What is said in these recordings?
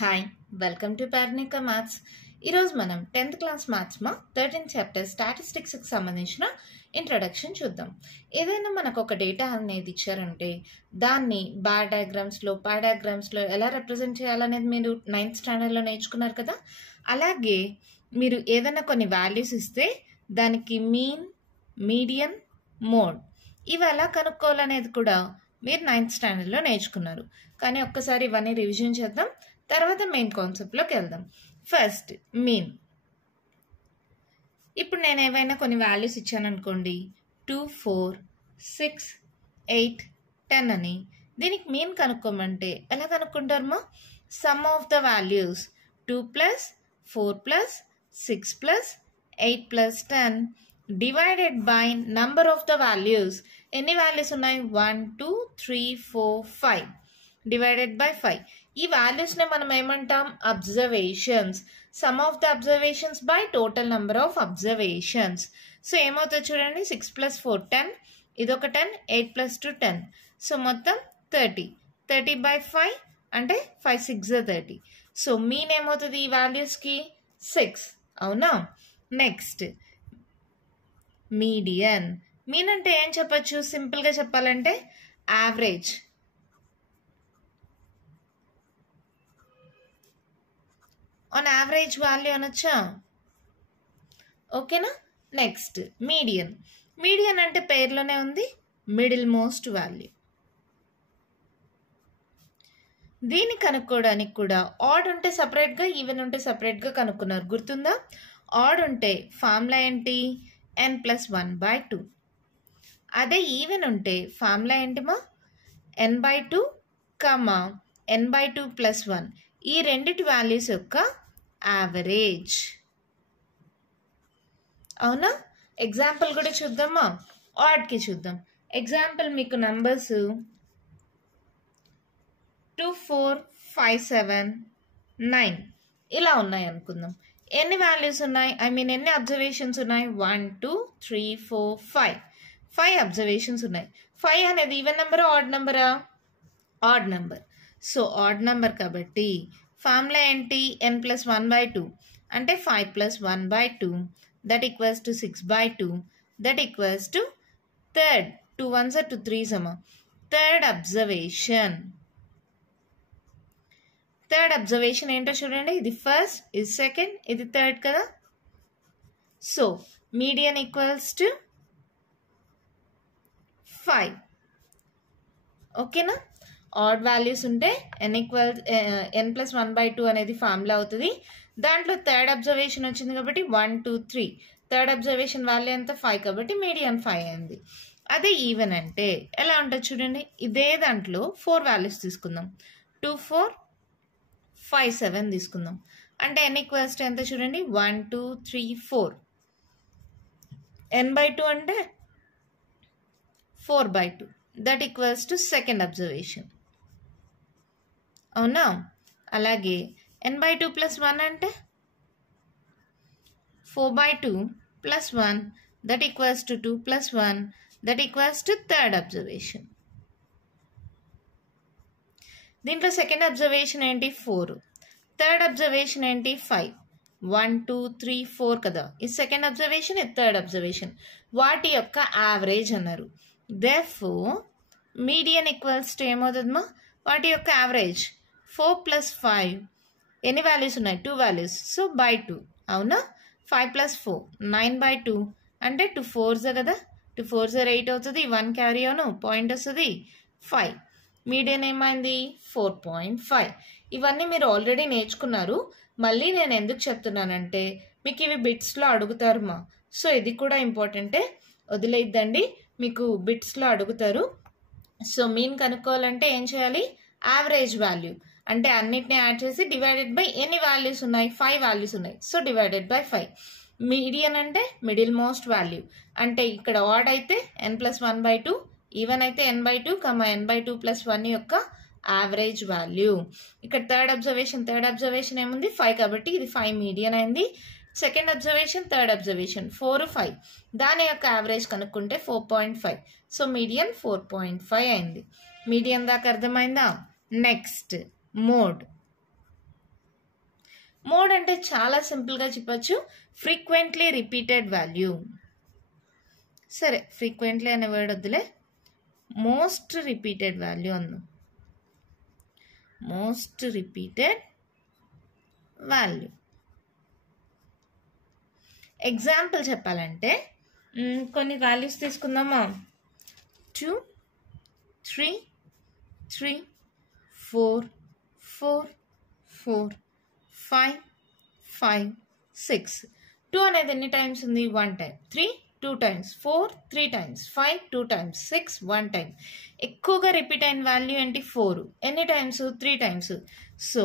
Hi welcome to Parnika maths. ఈరోజు మనం 10th class మ్యాథ్స్లో 13th చాప్టర్ స్టాటిస్టిక్స్కి సంబంధించిన ఇంట్రడక్షన్ చూద్దాం. ఏదైనా మనకు ఒక డేటా అనేది ఇచ్చారంటే దాన్ని బార్ డయాగ్రామ్స్లో పారాగ్రామ్స్లో ఎలా రిప్రజెంట్ చేయాలనేది మీరు 9th స్టాండర్డ్లో నేర్చుకున్నారు కదా. అలాగే మీరు ఏదైనా కొన్ని వాల్యూస్ ఇస్తే దానికి మీన్, మీడియన్, మోడ్ ఇవి ఎలా కనుక్కోవాలనేది కూడా మీరు 9th స్టాండర్డ్లో నేర్చుకున్నారు. కానీ ఒక్కసారి ఇవన్నీ రివిజన్ చేద్దాం, తర్వాత మెయిన్ కాన్సెప్ట్లోకి వెళ్దాం. First mean. ఇప్పుడు నేను ఏవైనా కొన్ని వాల్యూస్ ఇచ్చాను అనుకోండి, 2, 4, 6, 8, 10 అని. దీనికి మీన్ కనుక్కోమంటే ఎలా కనుక్కుంటారమ్మా? Sum of the values 2 + 4 + 6 + 8 + 10 divided by number of the values. ఎన్ని వాల్యూస్ ఉన్నాయి? 1, 2, 3, 4, 5 డివైడెడ్ బై 5. ఈ వాల్యూస్ని మనం ఏమంటాం? Observations. Some of the observations by total number of observations. So ఏమవుతుంది చూడండి, 6 + 4 10, ఇదొక 10, 8 + 2 10. సో మొత్తం 30. 30 బై 5 అంటే 5 6 30. సో మీన్ ఏమవుతుంది ఈ వాల్యూస్కి? 6. అవునా? Next median. మీన్ అంటే ఏం చెప్పచ్చు? సింపుల్గా చెప్పాలంటే యావరేజ్. ఆన్ యావరేజ్ వాల్యూ అనొచ్చా? ఓకేనా? Next median. మీడియన్ అంటే పేర్లోనే ఉంది, మిడిల్ మోస్ట్ వాల్యూ. దీన్ని కనుక్కోవడానికి కూడా ఆడ్ ఉంటే సపరేట్గా, ఈవెన్ ఉంటే సపరేట్గా కనుక్కున్నారు, గుర్తుందా? ఆడ్ ఉంటే ఫార్ములా ఏంటి? n+1/2. అదే ఈవెన్ ఉంటే ఫార్ములా ఏంటిమా? n/2, n/2 + 1. ఈ రెండిటి వాల్యూస్ యొక్క యావరేజ్. అవునా? ఎగ్జాంపుల్ కూడా చూద్దామా? ఆడ్కి చూద్దాం. ఎగ్జాంపుల్ మీకు నంబర్స్ 2, 4, 5, 7, 9 ఇలా ఉన్నాయి అనుకుందాం. ఎన్ని వాల్యూస్ ఉన్నాయి? ఎన్ని అబ్జర్వేషన్స్ ఉన్నాయి? 1, 2, 3, 4, 5. 5 అబ్జర్వేషన్స్ ఉన్నాయి. 5 అనేది ఈవెన్ నెంబరా ఆడ్ నెంబరా? Odd number. So odd number కాబట్టి ఫార్ములా ఏంటి? n+1/2 అంటే 5 + 1/2 that equals to 6/2 that equals to third. 2 1s are 2 3s అమ్మా. Third observation. థర్డ్ అబ్జర్వేషన్ ఏంటో చూడండి. ఇది ఫస్ట్, ఇది సెకండ్, ఇది థర్డ్ కదా. So median equals to 5. ఓకేనా? ఆడ్ వాల్యూస్ ఉంటే n+1/2 అనేది ఫార్ములా అవుతుంది. దాంట్లో థర్డ్ అబ్జర్వేషన్ వచ్చింది కాబట్టి 1 2 3. థర్డ్ అబ్జర్వేషన్ వాల్యూ ఎంత? 5 కాబట్టి మీడియన్ 5 అయింది. అదే ఈవెన్ అంటే ఎలా ఉంటుంది చూడండి. ఇదే దాంట్లో 4 వాల్యూస్ తీసుకుందాం. 2 4 5 7 తీసుకుందాం. అంటే n= ఎంత చూడండి? 1 2 3 4. n/2 అంటే 4/2 that equals to second observation. అవునా? అలాగే n/2 + 1 అంటే 4/2 + 1 that equals to 2 + 1 that equals to third observation. దీంట్లో సెకండ్ అబ్జర్వేషన్ ఏంటి? 4. థర్డ్ అబ్జర్వేషన్ ఏంటి? 5. 1 2 3 4 కదా. ఈ సెకండ్ అబ్జర్వేషన్, ఇది థర్డ్ అబ్జర్వేషన్. వాటి యొక్క యావరేజ్ అన్నారు. దేర్ఫోర్ మీడియన్ ఈక్వల్స్ టు ఏమవుతుందమ్మా? వాటి యొక్క యావరేజ్. 4 + 5 ఎన్ని వాల్యూస్ ఉన్నాయి? 2 వాల్యూస్. So by 2. అవునా? 5 + 4 9/2 అంటే 2 4s కదా. 2 4s 8 అవుతుంది. 1 క్యారీ అవును, పాయింట్ వస్తుంది 5. మీడియన్ ఏమైంది? 4.5. ఇవన్నీ మీరు ఆల్రెడీ నేర్చుకున్నారు. మళ్ళీ నేను ఎందుకు చెప్తున్నానంటే మీకు ఇవి బిట్స్లో అడుగుతారు సో ఇది కూడా ఇంపార్టెంటే, వదిలేద్దండి, మీకు బిట్స్లో అడుగుతారు. సో మీన్ కనుక్కోవాలంటే ఏం చేయాలి? యావరేజ్ వాల్యూ అంటే అన్నిటిని యాడ్ చేసి డివైడెడ్ బై ఎన్ని వాల్యూస్ ఉన్నాయి? 5 వాల్యూస్ ఉన్నాయి. So divided by 5. మీడియన్ అంటే మిడిల్ మోస్ట్ వాల్యూ. అంటే ఇక్కడ ఆడ్ అయితే n+1/2, ఈవెన్ అయితే n/2, n/2 + 1 యొక్క యావరేజ్ వాల్యూ. ఇక్కడ థర్డ్ అబ్జర్వేషన్ ఏముంది? 5 కాబట్టి ఇది 5 మీడియన్ అయింది. Second observation, third observation 4 5. దాని యొక్క యావరేజ్ కనుక్కుంటే 4.5. సో మీడియన్ 4.5 అయింది. మీడియన్ దాకా అర్థమైందా? Next mode. మోడ్ అంటే చాలా సింపుల్గా చెప్పచ్చు, ఫ్రీక్వెంట్లీ రిపీటెడ్ వాల్యూ. సరే, ఫ్రీక్వెంట్లీ అనే వర్డ్ వద్దులే, మోస్ట్ రిపీటెడ్ వాల్యూ అన్నాం. Most repeated value. ఎగ్జాంపుల్ చెప్పాలంటే కొన్ని వాల్యూస్ తీసుకుందామా. 2, 3, 3, 4, 4, 4, 5, 5, 6. 2 అనేది ఎన్ని టైమ్స్ ఉంది? 1 time. 3 2 times, 4 3 times, 5 2 times, 6 1 time. ఎక్కువగా రిపీట్ అయిన వాల్యూ ఏంటి? 4. ఎన్ని టైమ్స్? 3 టైమ్స్. సో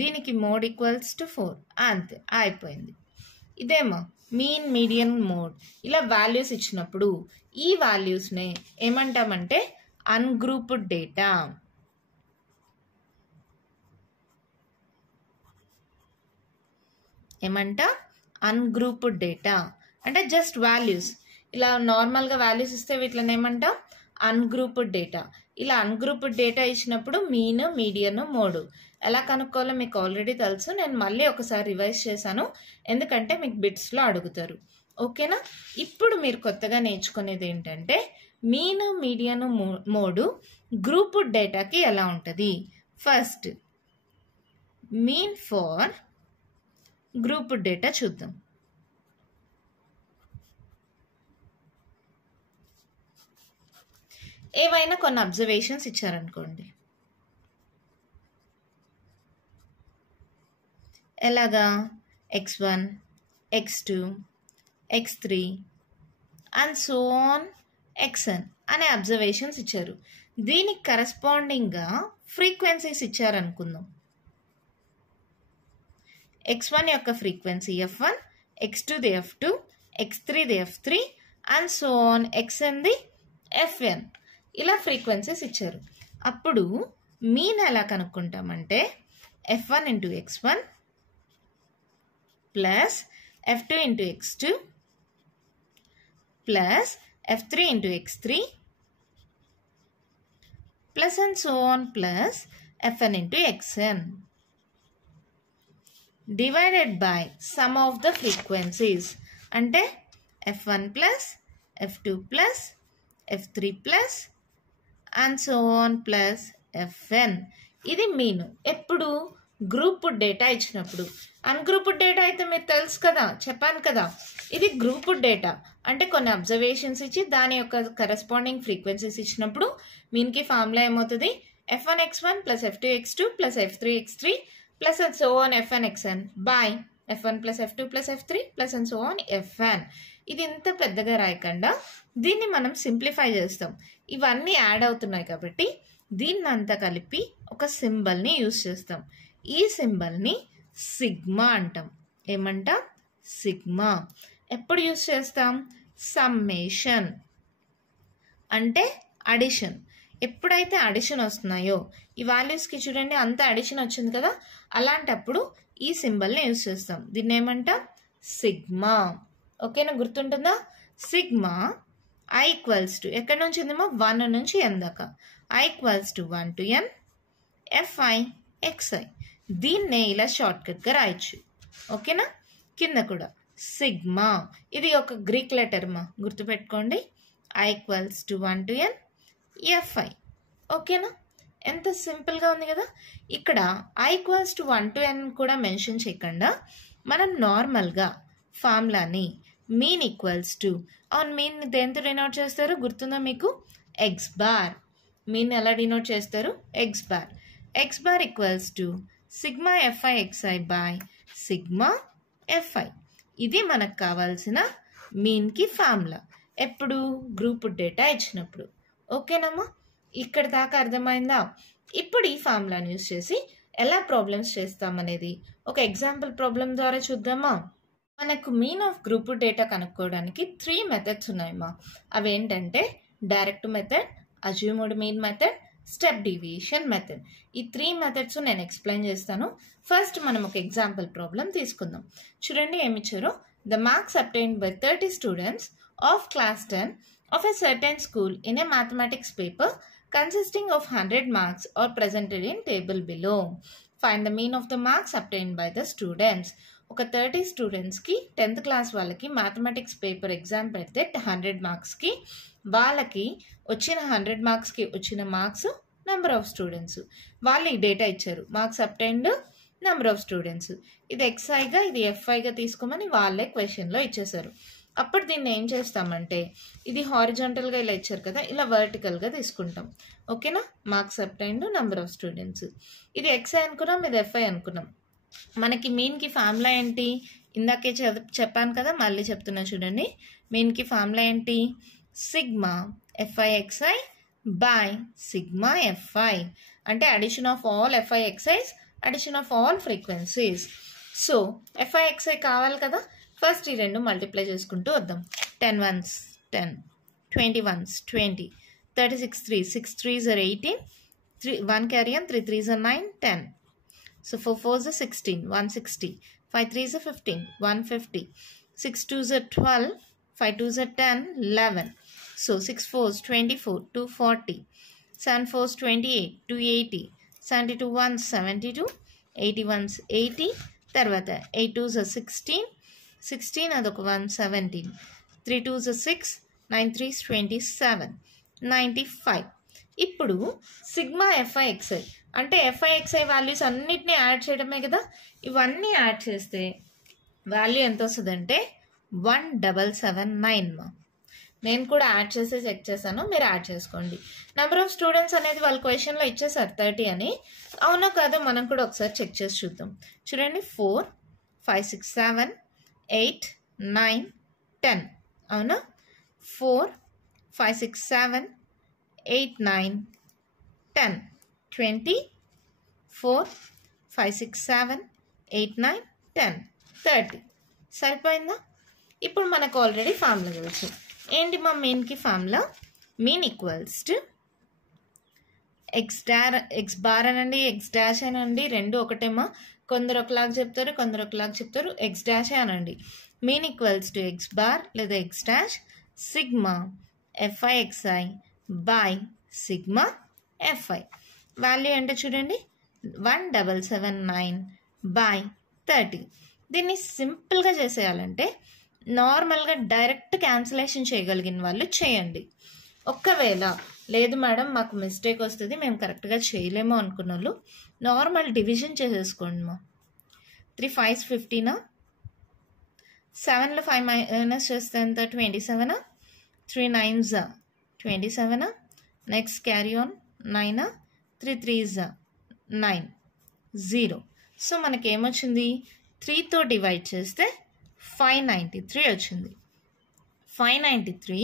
దీనికి మోడ్ ఈక్వల్స్ టు 4. అంతే, అయిపోయింది. ఇదేమో మీన్, మీడియన్, మోడ్. ఇలా వాల్యూస్ ఇచ్చినప్పుడు ఈ వాల్యూస్నే ఏమంటామంటే అన్గ్రూప్డ్ డేటా. ఏమంటా? Ungrouped data. అంటే జస్ట్ వాల్యూస్. ఇలా నార్మల్గా వాల్యూస్ ఇస్తే వీటిని ఏమంటాం? Ungrouped data. ఇలా అన్గ్రూప్డ్ డేటా ఇచ్చినప్పుడు మీన్, మీడియన్, మోడ్ ఎలా కనుక్కోవాలో మీకు ఆల్రెడీ తెలుసు. నేను మళ్ళీ ఒకసారి రివైజ్ చేశాను, ఎందుకంటే మీకు బిట్స్లో అడుగుతారు. ఓకేనా? ఇప్పుడు మీరు కొత్తగా నేర్చుకునేది ఏంటంటే మీన్, మీడియన్, మోడ్ గ్రూప్డ్ డేటాకి ఎలా ఉంటుంది. First mean for grouped data చూద్దాం. ఏవైనా కొన్ని అబ్జర్వేషన్స్ ఇచ్చారనుకోండి. ఎలాగా? x1, x2, x3 and so on xn అనే అబ్జర్వేషన్స్ ఇచ్చారు. దీనికి కరెస్పాండింగ్గా ఫ్రీక్వెన్సీస్ ఇచ్చారనుకుందాం. x1 యొక్క ఫ్రీక్వెన్సీ f1, x2ది f2, x3ది f3 అండ్ సో ఆన్ xnది fn. ఇలా ఫ్రీక్వెన్సీస్ ఇచ్చారు. అప్పుడు మీన్ ఎలా కనుక్కుంటామంటే f1 into x1 plus f2 into x2 plus f3 into x3 plus and so on plus fn into xn divided by some of the frequencies. అంటే f1 plus f2 plus f3 plus and so on plus fn. ఇది mean. ఎప్పుడు? Grouped data ఇచ్చినప్పుడు. Ungrouped data అయితే మీరు తెలుసు కదా, చెప్పాను కదా. ఇది గ్రూప్డ్ డేటా అంటే కొన్ని అబ్జర్వేషన్స్ ఇచ్చి దాని యొక్క కరెస్పాండింగ్ ఫ్రీక్వెన్సీస్ ఇచ్చినప్పుడు మీన్కి ఫార్ములా ఏమవుతుంది? f1 x1 plus f2 x2 plus f3 x3 plus and so on fn xn by f1 plus f2 plus f3 plus and so on fn. ఇది ఇంత పెద్దగా రాయకుండా దీన్ని మనం సింప్లిఫై చేస్తాం. ఇవన్నీ యాడ్ అవుతున్నాయి కాబట్టి దీన్ని అంతా కలిపి ఒక సింబల్ని యూజ్ చేస్తాం. ఈ సింబల్ని సిగ్మా అంటాం. ఏమంటాం? సిగ్మా. ఎప్పుడు యూజ్ చేస్తాం? సమ్మేషన్ అంటే అడిషన్. ఎప్పుడైతే అడిషన్ వస్తున్నాయో ఈ వాల్యూస్కి చూడండి అంత అడిషన్ వచ్చింది కదా, అలాంటప్పుడు ఈ సింబల్ని యూజ్ చేస్తాం. దీన్ని ఏమంటాం? సిగ్మా. ఓకేనా? గుర్తుంటుందా? సిగ్మా i ఈక్వల్స్ టు ఎక్కడి నుంచి ఉందేమో 1 నుంచి n దాకా. i equals to 1 to n fi xi. దీన్నే ఇలా షార్ట్కట్గా రాయొచ్చు. ఓకేనా? కింద కూడా సిగ్మా. ఇది ఒక గ్రీక్ లెటర్ మా, గుర్తుపెట్టుకోండి. i equals to 1 to n fi. ఓకేనా? ఎంత సింపుల్గా ఉంది కదా. ఇక్కడ i equals to 1 to n కూడా మెన్షన్ చేయకుండా మనం నార్మల్గా ఫార్ములాని మీన్ ఈక్వల్స్ టు, ఆన్ మీన్ దేంతో డినోట్ చేస్తారు గుర్తుందా మీకు? X bar. మీన్ ఎలా డినోట్ చేస్తారు? X bar. X bar equals to sigma fi xi by sigma fi. ఇది మనకు కావాల్సిన మీన్కి ఫార్ములా. ఎప్పుడు? గ్రూప్ డేటా ఇచ్చినప్పుడు. ఓకేనమ్మా? ఇక్కడ దాకా అర్థమైందా? ఇప్పుడు ఈ ఫార్ములాని యూజ్ చేసి ఎలా ప్రాబ్లమ్స్ చేస్తామనేది ఒక ఎగ్జాంపుల్ ప్రాబ్లం ద్వారా చూద్దామా? మనకు మీన్ ఆఫ్ గ్రూప్ డేటా కనుక్కోవడానికి 3 మెథడ్స్ ఉన్నాయమ్మా. అవేంటంటే direct method, assumed mean method, step deviation method. ఈ 3 మెథడ్స్ నేను ఎక్స్ప్లెయిన్ చేస్తాను. ఫస్ట్ మనం ఒక ఎగ్జాంపుల్ ప్రాబ్లం తీసుకుందాం. చూడండి ఏమిచ్చారో. The marks obtained by 30 students of class 10 of a certain school in a mathematics paper consisting of 100 marks are presented in table below. Find the mean of the marks obtained by the students. ఒక 30 స్టూడెంట్స్కి 10th class వాళ్ళకి mathematics paper exam పెడితే 100 మార్క్స్కి వాళ్ళకి వచ్చిన 100 మార్క్స్కి వచ్చిన marks number of students. వాళ్ళు ఈ డేటా ఇచ్చారు, marks obtained number of students. ఇది ఎక్స్ఐగా ఇది ఎఫ్ఐగా తీసుకోమని వాళ్ళే క్వశ్చన్లో ఇచ్చేసారు. అప్పుడు దీన్ని ఏం చేస్తామంటే ఇది హారిజాంటల్గా ఇలా ఇచ్చారు కదా, ఇలా వర్టికల్గా తీసుకుంటాం. ఓకేనా, marks obtained number of students. ఇది ఎక్స్ఐ అనుకున్నాం, ఇది ఎఫ్ఐ అనుకున్నాం. మనకి మీన్కి ఫార్ములా ఏంటి, ఇందాకే చెప్పాను కదా, మళ్ళీ చెప్తున్నా చూడండి. మీన్కి ఫార్ములా ఏంటి, sigma f i xi by sigma f i. అంటే addition of all f i x is, addition of all frequencies. So f i x i కావాలి కదా, ఫస్ట్ ఈ రెండు మల్టిప్లై చేసుకుంటూ వద్దాం. 10 ones 10, 20 ones 20, 36 3s, 6 3s are 18, 1 carry on, 3 3s are 9, 10. So 4 4s are 16, 160, 5 3s are 15, 150, 6 2s are 12, 5 2s are 10, 11. So 6 4s 24, 240, 7 4s 28, 280, 72 ones 72, 80 ones 80. తర్వాత 8 2s are 16 అదొక 117, 3 2s are 6, 9 3s 27, 95. ఇప్పుడు sigma f i xi అంటే f i xi values అన్నిటినీ add చేయడమే కదా. ఇవన్నీ add చేస్తే value ఎంత వస్తుందంటే 1779 మా. నేను కూడా యాడ్ చేసి చెక్ చేశాను, మీరు యాడ్ చేసుకోండి. నెంబర్ ఆఫ్ స్టూడెంట్స్ అనేది వాళ్ళ క్వశ్చన్లో ఇచ్చేసారు 30 అని. అవునో కాదో మనం కూడా ఒకసారి చెక్ చేసి చూద్దాం. చూడండి, 4 5 6 7 8 9 10. అవునా, 4 5 6 7 8 9 10 20 4 5 6 7 8 9 10 30. సరిపోయిందా? ఇప్పుడు మనకు ఆల్రెడీ ఫార్ములా తెలుసు. ఏంటి మా మీన్కి formula, mean equals to x bar అనండి, ఎక్స్ డాష్ అనండి, రెండు ఒకటేమో. కొందరు ఒకలాగా చెప్తారు, కొందరు ఒకలాగా చెప్తారు. ఎక్స్ డాష్ అనండి. Mean equals to x bar లేదా x dash sigma f i xi by sigma f i. Value అంటే చూడండి 1779 బై 30. దీన్ని సింపుల్గా చేసేయాలంటే నార్మల్గా డైరెక్ట్ క్యాన్సిలేషన్ చేయగలిగిన వాళ్ళు చేయండి. ఒక్కవేళ లేదు మేడం మాకు మిస్టేక్ వస్తుంది, మేము కరెక్ట్గా చేయలేము అనుకున్న వాళ్ళు నార్మల్ డివిజన్ చేసేసుకోండి. మా 3 5s 15, 7లో 5 మైనస్ చేస్తే ఎంత 27, 3 9s 27, next carry on 9, 3 3s 9, 0. So మనకేమొచ్చింది, 3తో డివైడ్ చేస్తే 593 వచ్చింది. 593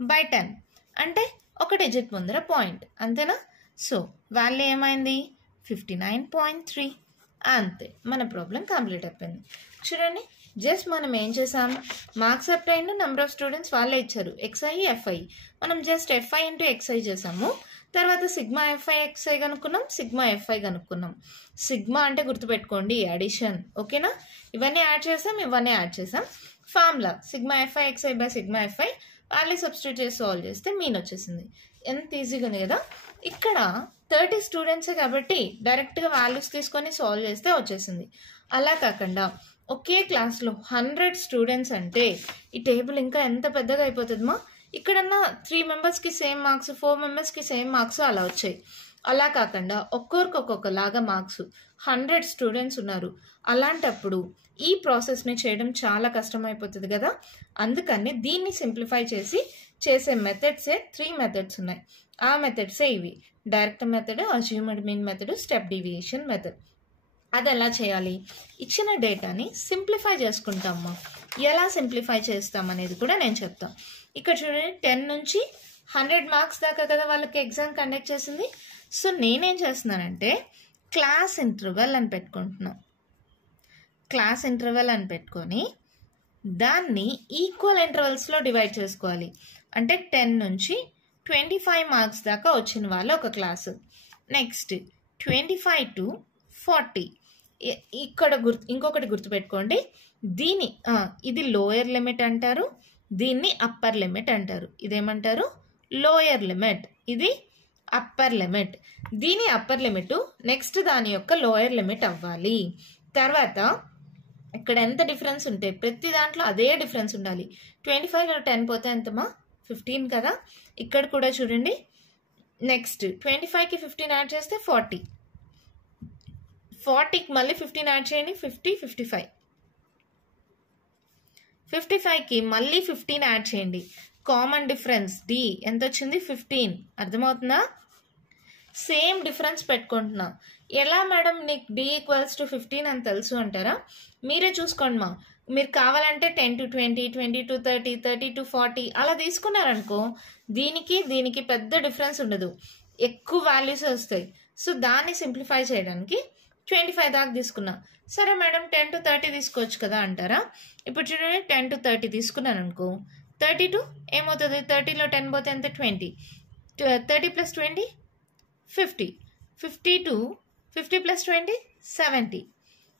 బై 10 అంటే ఒక డిజిట్ ముందర పాయింట్, అంతేనా? సో వాల్యూ ఏమైంది 59.3. అంతే, మన ప్రాబ్లం కంప్లీట్ అయిపోయింది. చూడండి, జస్ట్ మనం ఏం చేసాం, marks obtained number of students వాళ్ళే ఇచ్చారు ఎక్స్ఐ ఎఫ్ఐ. మనం జస్ట్ ఎఫ్ఐ ఇంటూ ఎక్స్ఐ చేసాము. తర్వాత సిగ్మా ఎఫ్ఐ ఎక్స్ఐ కనుక్కున్నాం, సిగ్మా ఎఫ్ఐ కనుక్కున్నాం. సిగ్మా అంటే గుర్తుపెట్టుకోండి అడిషన్, ఓకేనా? ఇవన్నీ యాడ్ చేసాం, ఇవన్నీ యాడ్ చేసాం. Formula sigma f i xi by sigma f i value substitute చేసి సాల్వ్ చేస్తే మీన్ వచ్చేసింది. ఎంత ఈజీగా ఉంది కదా. ఇక్కడ 30 స్టూడెంట్సే కాబట్టి డైరెక్ట్గా వాల్యూస్ తీసుకొని సాల్వ్ చేస్తే వచ్చేసింది. అలా కాకుండా ఒకే క్లాస్లో 100 స్టూడెంట్స్ అంటే ఈ టేబుల్ ఇంకా ఎంత పెద్దగా అయిపోతుందమ్మా. ఇక్కడన్నా 3 మెంబర్స్కి సేమ్ మార్క్స్, 4 మెంబర్స్కి సేమ్ మార్క్స్ అలా వచ్చాయి. అలా కాకుండా ఒక్కొక్కరికి ఒక్కొక్కలాగా మార్క్స్, 100 స్టూడెంట్స్ ఉన్నారు. అలాంటప్పుడు ఈ ప్రాసెస్ని చేయడం చాలా కష్టమైపోతుంది కదా. అందుకని దీన్ని సింప్లిఫై చేసి చేసే మెథడ్సే 3 మెథడ్స్ ఉన్నాయి. ఆ మెథడ్సే ఇవి: direct method, assumed mean method, step deviation method. అది ఎలా చేయాలి, ఇచ్చిన డేటాని సింప్లిఫై చేసుకుంటామా. ఎలా సింప్లిఫై చేస్తామనేది కూడా నేను చెప్తాను. ఇక్కడ చూడండి, 10 నుంచి 100 మార్క్స్ దాకా కదా వాళ్ళకి ఎగ్జామ్ కండక్ట్ చేసింది. సో నేనేం చేస్తున్నానంటే క్లాస్ ఇంటర్వెల్ అని పెట్టుకుంటున్నాను. క్లాస్ ఇంటర్వెల్ అని పెట్టుకొని దాన్ని ఈక్వల్ ఇంటర్వెల్స్లో డివైడ్ చేసుకోవాలి. అంటే 10 నుంచి 25 మార్క్స్ దాకా వచ్చిన వాళ్ళు ఒక క్లాసు. Next 25 to 40. ఇక్కడ ఇంకొకటి గుర్తుపెట్టుకోండి, ఇది లోయర్ లిమిట్ అంటారు, దీన్ని అప్పర్ లిమిట్ అంటారు. ఇదేమంటారు, లోయర్ లిమిట్, ఇది అప్పర్ లిమిట్. దీని అప్పర్ లిమిట్ నెక్స్ట్ దాని యొక్క లోయర్ లిమిట్ అవ్వాలి. తర్వాత ఇక్కడ ఎంత డిఫరెన్స్ ఉంటే ప్రతి దాంట్లో అదే డిఫరెన్స్ ఉండాలి. 25లో 10 పోతే ఎంతమా 15 కదా. ఇక్కడ కూడా చూడండి, నెక్స్ట్ 25కి 15 యాడ్ చేస్తే 40, 40కి మళ్ళీ 15 యాడ్ చేయండి 50, 55, 55కి మళ్ళీ 15 యాడ్ చేయండి. కామన్ డిఫరెన్స్ డి ఎంత వచ్చింది 15. అర్థమవుతుందా? సేమ్ డిఫరెన్స్ పెట్టుకుంటున్నా. ఎలా మేడం నీకు డి ఈక్వల్స్ టు 15 అని తెలుసు అంటారా? మీరే చూసుకోండి మా. మీరు కావాలంటే 10 to 20, 20 to 30, 30 to 40 అలా తీసుకున్నారనుకో దీనికి పెద్ద డిఫరెన్స్ ఉండదు, ఎక్కువ వాల్యూస్ వస్తాయి. సో దాన్ని సింప్లిఫై చేయడానికి 25 దాకా తీసుకున్నా. సరే మేడం 10 to 30 తీసుకోవచ్చు కదా అంటారా? ఇప్పుడు చూడండి 10 to 30 తీసుకున్నాను అనుకో, 32 ఏమవుతుంది, 30లో 10 పోతే ఎంత 20, 30 plus 20 50, 52, 50 plus 20 70,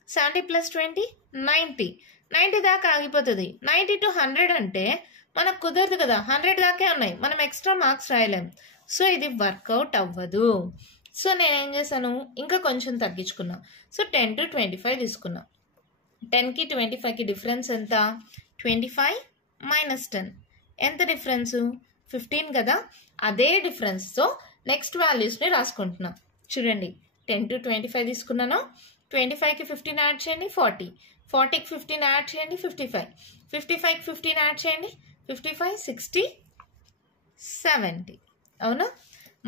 70 plus 20 90, 90 దాకా ఆగిపోతుంది. 90 to 100 అంటే మనకు కుదరదు కదా, 100 దాకే ఉన్నాయి, మనం ఎక్స్ట్రా మార్క్స్ రాయలేం. సో ఇది వర్కౌట్ అవ్వదు. సో నేనేం చేశాను, ఇంకా కొంచెం తగ్గించుకున్నా. సో 10 to 25 తీసుకున్నా. 10కి 25కి డిఫరెన్స్ ఎంత, 25 minus 10 ఎంత డిఫరెన్సు 15 కదా. అదే డిఫరెన్స్తో నెక్స్ట్ వాల్యూస్ని రాసుకుంటున్నా. చూడండి 10 to 25 తీసుకున్నాను, 25కి 15 యాడ్ చేయండి 40, 40కి 15 యాడ్ చేయండి 55, 55కి 15 యాడ్ చేయండి 55, 60, 70 అవునా.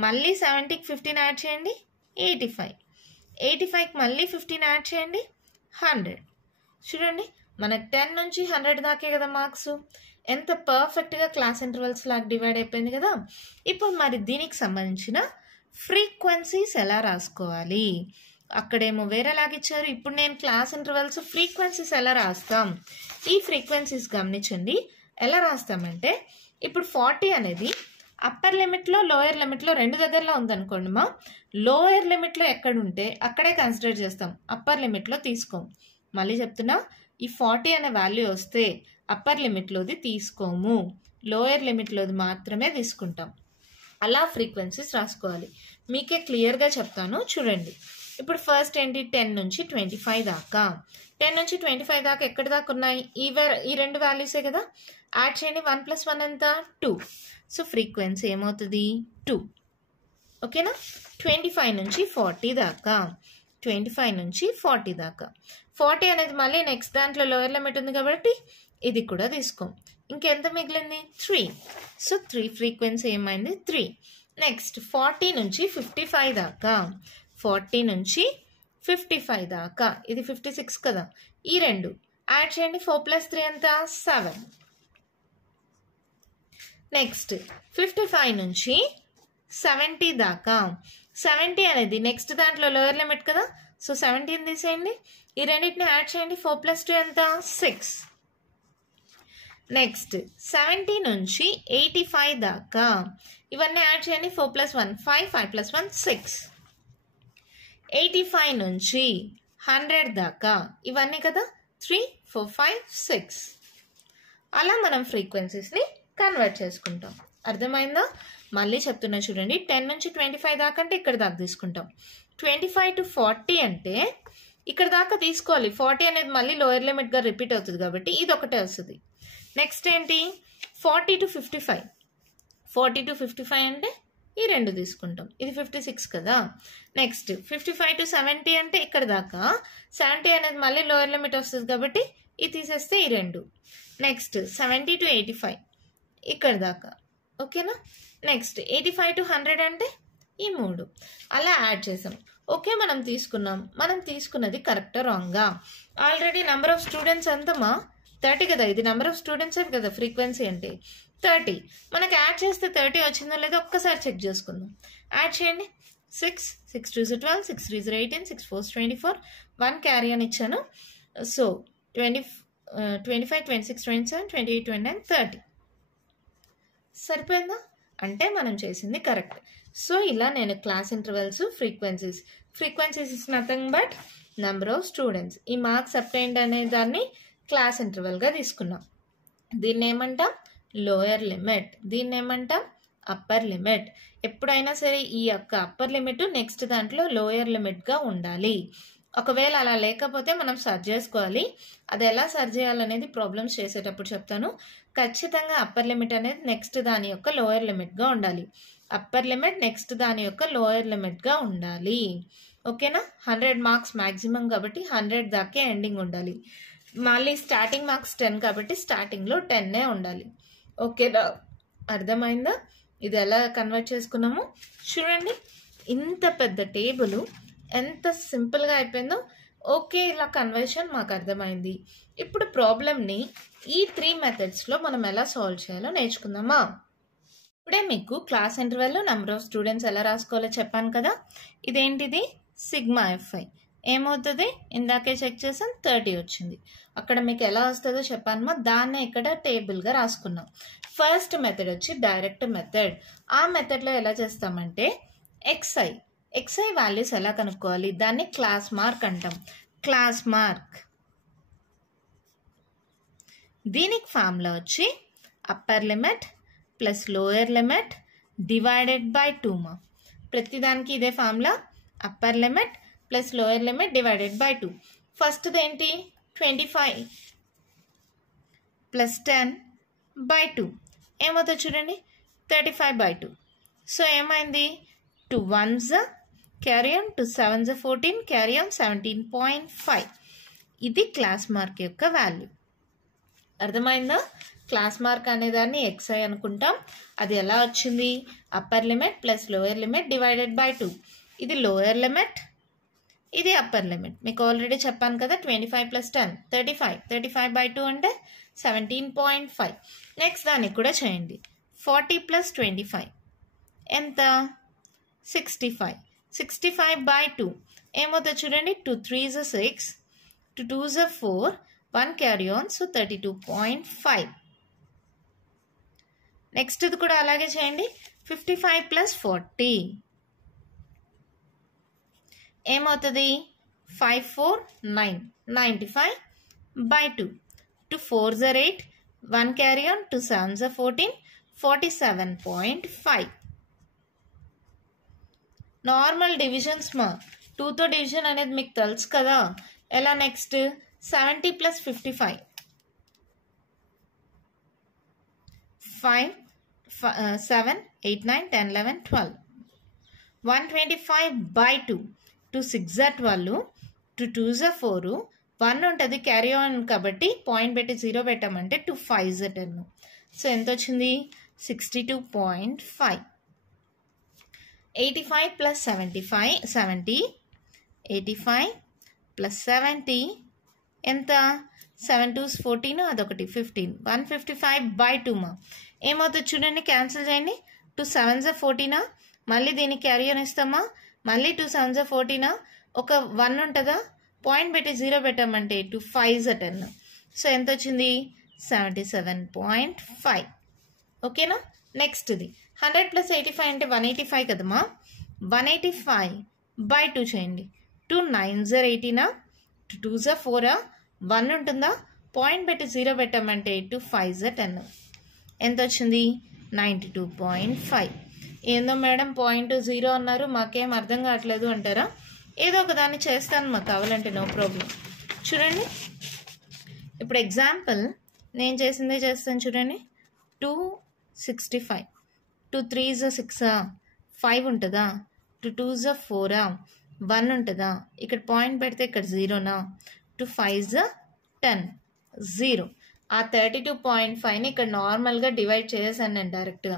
మళ్ళీ 70కి 15 యాడ్ చేయండి 85, 85కి మళ్ళీ 15 యాడ్ చేయండి 100. చూడండి మనకు 10 నుంచి 100 దాకే కదా మార్క్స్. ఎంత పర్ఫెక్ట్గా క్లాస్ ఇంటర్వెల్స్ లాగా డివైడ్ అయిపోయింది కదా. ఇప్పుడు మరి దీనికి సంబంధించిన ఫ్రీక్వెన్సీస్ ఎలా రాసుకోవాలి, అక్కడేమో వేరేలాగా ఇచ్చారు. ఇప్పుడు నేను క్లాస్ ఇంటర్వెల్స్ ఫ్రీక్వెన్సీస్ ఎలా రాస్తాం, ఈ ఫ్రీక్వెన్సీస్ గమనించండి. ఎలా రాస్తామంటే ఇప్పుడు 40 అనేది అప్పర్ లిమిట్లో లోయర్ లిమిట్లో రెండు దగ్గరలో ఉందనుకోండి మా, లోయర్ లిమిట్లో ఎక్కడుంటే అక్కడే కన్సిడర్ చేస్తాం, అప్పర్ లిమిట్లో తీసుకోం. మళ్ళీ చెప్తున్నా, ఈ 40 అనే వాల్యూ వస్తే అప్పర్ లిమిట్లోది తీసుకోము, లోయర్ లిమిట్లోది మాత్రమే తీసుకుంటాం. అలా ఫ్రీక్వెన్సీస్ రాసుకోవాలి. మీకే క్లియర్గా చెప్తాను చూడండి. ఇప్పుడు ఫస్ట్ ఏంటి 10 నుంచి 25 దాకా. 10 నుంచి 25 దాకా ఎక్కడి దాకా ఉన్నాయి, ఈ రెండు వాల్యూసే కదా. యాడ్ చేయండి 1 + 1 ఎంత 2. సో ఫ్రీక్వెన్సీ ఏమవుతుంది 2. ఓకేనా. 25 నుంచి 40 దాకా, 25 నుంచి 40 దాకా. 40 అనేది మళ్ళీ నెక్స్ట్ దాంట్లో లోయర్ లిమిట్ ఉంది కాబట్టి ఇది కూడా తీసుకోం. ఇంకెంత మిగిలింది 3. సో 3 ఫ్రీక్వెన్సీ ఏమైంది 3. నెక్స్ట్ 40 నుంచి 55 దాకా, 40 నుంచి 55 దాకా ఇది 56 కదా. ఈ రెండు యాడ్ చేయండి 4 + 3 ఎంత 7. నెక్స్ట్ 55 నుంచి 70 దాకా, 70 అనేది నెక్స్ట్ దాంట్లో లోయర్ లిమిట్ కదా. సో 17 తీసేయండి, ఈ రెండింటిని యాడ్ చేయండి 4 + 2 ఎంత 6. నెక్స్ట్ 70 నుంచి 85 దాకా, ఇవన్నీ యాడ్ చేయండి 4 + 1 5, 5 + 1 6. 85 నుంచి 100 దాకా, ఇవన్నీ కదా 3, 4, 5, 6. అలా మనం ఫ్రీక్వెన్సీస్ని కన్వర్ట్ చేసుకుంటాం. అర్థమైందా? మళ్ళీ చెప్తున్నా చూడండి. 10 నుంచి 25 దాకా అంటే ఇక్కడ దాకా తీసుకుంటాం. 25 to 40 అంటే ఇక్కడ దాకా తీసుకోవాలి. 40 అనేది మళ్ళీ లోయర్ లిమిట్గా రిపీట్ అవుతుంది కాబట్టి ఇది ఒకటే వస్తుంది. నెక్స్ట్ ఏంటి 40 to 55. 40 to 55 అంటే ఈ రెండు తీసుకుంటాం, ఇది 56 కదా. నెక్స్ట్ 55 to 70 అంటే ఇక్కడ దాకా, 70 అనేది మళ్ళీ లోయర్ లిమిట్ వస్తుంది కాబట్టి ఇది తీసేస్తే ఈ రెండు. నెక్స్ట్ 70 to 85 ఇక్కడ దాకా, ఓకేనా. నెక్స్ట్ 85 to 100 అంటే ఈ మూడు. అలా యాడ్ చేసాం. ఓకే, మనం తీసుకున్నది కరెక్టా రాంగా? ఆల్రెడీ నెంబర్ ఆఫ్ స్టూడెంట్స్ ఎంతమా 30 కదా. ఇది నెంబర్ ఆఫ్ స్టూడెంట్స్ కదా ఫ్రీక్వెన్సీ అంటే 30. మనకు యాడ్ చేస్తే 30 వచ్చిందో లేదో ఒక్కసారి చెక్ చేసుకుందాం. యాడ్ చేయండి 6, 6 2 12, 6 3 18, 6 4 24, 1 క్యారీ అని ఇచ్చాను. సో 25, 26, 27, 28, 29, 30 సరిపోయిందా? అంటే మనం చేసింది కరెక్ట్. సో ఇలా నేను class intervals frequencies is nothing but number of students. ఈ మార్క్స్ అప్టైన్డ్ అనే దాన్ని క్లాస్ ఇంటర్వెల్గా తీసుకున్నాం. దీన్ని ఏమంటాం లోయర్ లిమిట్, దీన్ని ఏమంటాం అప్పర్ లిమిట్. ఎప్పుడైనా సరే ఈ యొక్క అప్పర్ లిమిట్ నెక్స్ట్ దాంట్లో లోయర్ లిమిట్గా ఉండాలి. ఒకవేళ అలా లేకపోతే మనం సర్చ్ చేసుకోవాలి. అది ఎలా సర్చ్ చేయాలనేది ప్రాబ్లమ్స్ చేసేటప్పుడు చెప్తాను. ఖచ్చితంగా అప్పర్ లిమిట్ అనేది నెక్స్ట్ దాని యొక్క లోయర్ లిమిట్గా ఉండాలి. అప్పర్ లిమిట్ నెక్స్ట్ దాని యొక్క లోయర్ లిమిట్గా ఉండాలి. ఓకేనా? 100 మార్క్స్ మ్యాక్సిమం కాబట్టి 100 దాకే ఎండింగ్ ఉండాలి. మళ్ళీ స్టార్టింగ్ మార్క్స్ 10 కాబట్టి స్టార్టింగ్లో 10 ఉండాలి. ఓకేనా? అర్థమైందా? ఇది ఎలా కన్వర్ట్ చేసుకున్నాము చూడండి. ఇంత పెద్ద టేబుల్ ఎంత సింపుల్గా అయిపోయిందో. ఓకే, ఇలా కన్వర్షన్ మాకు అర్థమైంది. ఇప్పుడు ప్రాబ్లమ్ని ఈ 3 మెథడ్స్లో మనం ఎలా సాల్వ్ చేయాలో నేర్చుకుందామా? ఇప్పుడే మీకు క్లాస్ ఇంటర్వెల్లో నెంబర్ ఆఫ్ స్టూడెంట్స్ ఎలా రాసుకోవాలో చెప్పాను కదా. ఇదేంటిది? Sigma FI. ఏమవుతుంది? ఇందాకే చెక్ చేసాం, 30 వచ్చింది. అక్కడ మీకు ఎలా వస్తుందో చెప్పాను. దాన్నే ఇక్కడ టేబుల్గా రాసుకున్నాం. ఫస్ట్ మెథడ్ వచ్చి డైరెక్ట్ మెథడ్. ఆ మెథడ్లో ఎలా చేస్తామంటే XI వాల్యూస్ ఎలా కనుక్కోవాలి? దాన్ని క్లాస్ మార్క్ అంటాం. Class mark. దీనికి ఫార్ములా వచ్చి upper limit plus lower limit divided by 2 ప్రతిదానికి ఇదే formula. Upper limit plus lower limit divided by 2. ఫస్ట్ది ఏంటి? 25 ప్లస్ 10 బై 2 ఏమవుతుంది చూడండి, 35 బై 2. సో ఏమైంది? 2 1s carry on, 2 7s 14 carry on 17.5. ఇది క్లాస్ మార్క్ యొక్క వాల్యూ. అర్థమైందా? క్లాస్ మార్క్ అనేదాన్ని XI అనుకుంటాం. అది ఎలా వచ్చింది? Upper limit plus lower limit divided by 2. ఇది లోయర్ లిమిట్, ఇది అప్పర్ లిమిట్. మీకు ఆల్రెడీ చెప్పాను కదా, 25 ప్లస్ 10 35 బై 2 అంటే 17.5. నెక్స్ట్ దానికి కూడా చేయండి. 40 ప్లస్ 25 ఎంత? 65 బై 2 ఏమవుతుంది చూడండి, 2 3s 6, 2 2s 4, 1 carry on, so 32.5. Next ఇది కూడా అలాగే చేయండి. 55 ప్లస్ 40 ఏమవుతుంది? 5 4 9 95 by 2. 2 4s 8, 1 carry on, 2 7s 14, 47.5. Normal divisions 2తో డివిజన్ అనేది మీకు తెలుసు కదా. ఎలా? Next 70 plus 55 5 7 8 9 10 11 12. 125 బై 2. 2 6 12, 2 2s 4, 1 ఉంటుంది క్యారీ ఆన్ కాబట్టి పాయింట్ పెట్టి 0 పెట్టామంటే 2 5s 10. సో ఎంత వచ్చింది? 62.5. 85 ప్లస్ 70 85 ప్లస్ 70 ఎంత? 7 2s 14, అదొకటి 15. 155 బై 2 ఏమవుతుంది చూడండి, క్యాన్సిల్ చేయండి. 2 7s 14, మళ్ళీ దీనికి క్యారీ ఆన్ ఇస్తామా, మళ్ళీ 2 7s 14, ఒక 1 ఉంటుందా, పాయింట్ పెట్టి 0 పెట్టామంటే 2 5s 10. సో ఎంత వచ్చింది? 77.5. ఓకేనా? నెక్స్ట్ ఇది 100 ప్లస్ 85 అంటే 185 కదమ్మా. 185 బై 2 చేయండి. 2 9s 18, 2 2s 4, 1 ఉంటుందా, పాయింట్ పెట్టి 0 పెట్టామంటే 2 5s 10. ఎంత వచ్చింది? 92.5. ఏందో మేడం 0.0 అన్నారు, మాకేం అర్థం కావట్లేదు అంటారా? ఏదో ఒక దాన్ని చేస్తాను మాకు కావాలంటే, నో ప్రాబ్లం. చూడండి, ఇప్పుడు ఎగ్జాంపుల్ నేను చేసిందే చేస్తాను చూడండి. 265, 2 3s 6, 5 ఉంటుందా, 2 2s 4, 1 ఉంటుందా, ఇక్కడ పాయింట్ పెడితే ఇక్కడ 0నా, 2 5s 10 0. ఆ 32.5ని ఇక్కడ నార్మల్గా డివైడ్ చేసేసాను నేను డైరెక్ట్గా.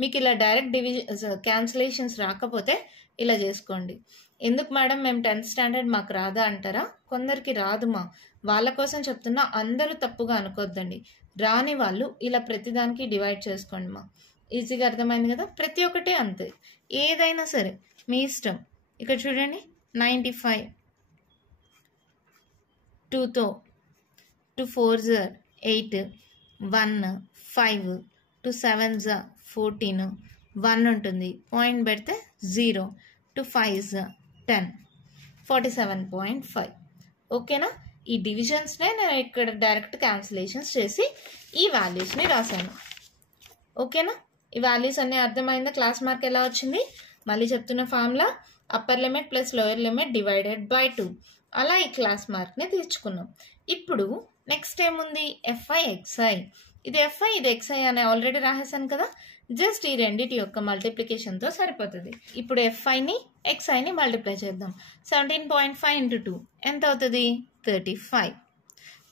మీకు ఇలా డైరెక్ట్ క్యాన్సిలేషన్స్ రాకపోతే ఇలా చేసుకోండి. ఎందుకు మేడం మేము 10th స్టాండర్డ్ మాకు రాదా అంటారా? కొందరికి రాదు వాళ్ళ కోసం చెప్తున్నా. అందరూ తప్పుగా అనుకోద్దండి. రాని వాళ్ళు ఇలా ప్రతిదానికి డివైడ్ చేసుకోండి ఈజీగా అర్థమైంది కదా. ప్రతి ఒక్కటి అంతే, ఏదైనా సరే మీ ఇష్టం. ఇక్కడ చూడండి, 95 2తో, 2 4s 8, 1 5, 2 7s 14, 1 ఉంటుంది, పాయింట్ పెడితే 0, 2 5s 10, 47.5. ఓకేనా? ఈ డివిజన్స్నే నేను ఇక్కడ డైరెక్ట్ క్యాన్సిలేషన్స్ చేసి ఈ వాల్యూస్ని రాశాను. ఓకేనా? ఈ వాల్యూస్ అన్నీ అర్థమైందా? క్లాస్ మార్క్ ఎలా వచ్చింది? మళ్ళీ చెప్తున్న formula upper limit plus lower limit divided by 2. అలా ఈ క్లాస్ మార్క్ని తీర్చుకున్నాం. ఇప్పుడు నెక్స్ట్ ఏముంది? F i x i. ఇది ఎఫ్ఐ ఇది ఎక్స్ఐ అని ఆల్రెడీ రాసేసాను కదా, జస్ట్ ఈ రెండింటి యొక్క మల్టిప్లికేషన్తో సరిపోతుంది. ఇప్పుడు ఎఫ్ఐని ఎక్స్ఐని మల్టిప్లై చేద్దాం. 17.5 ఇంటూ 2 ఎంత అవుతుంది? 35.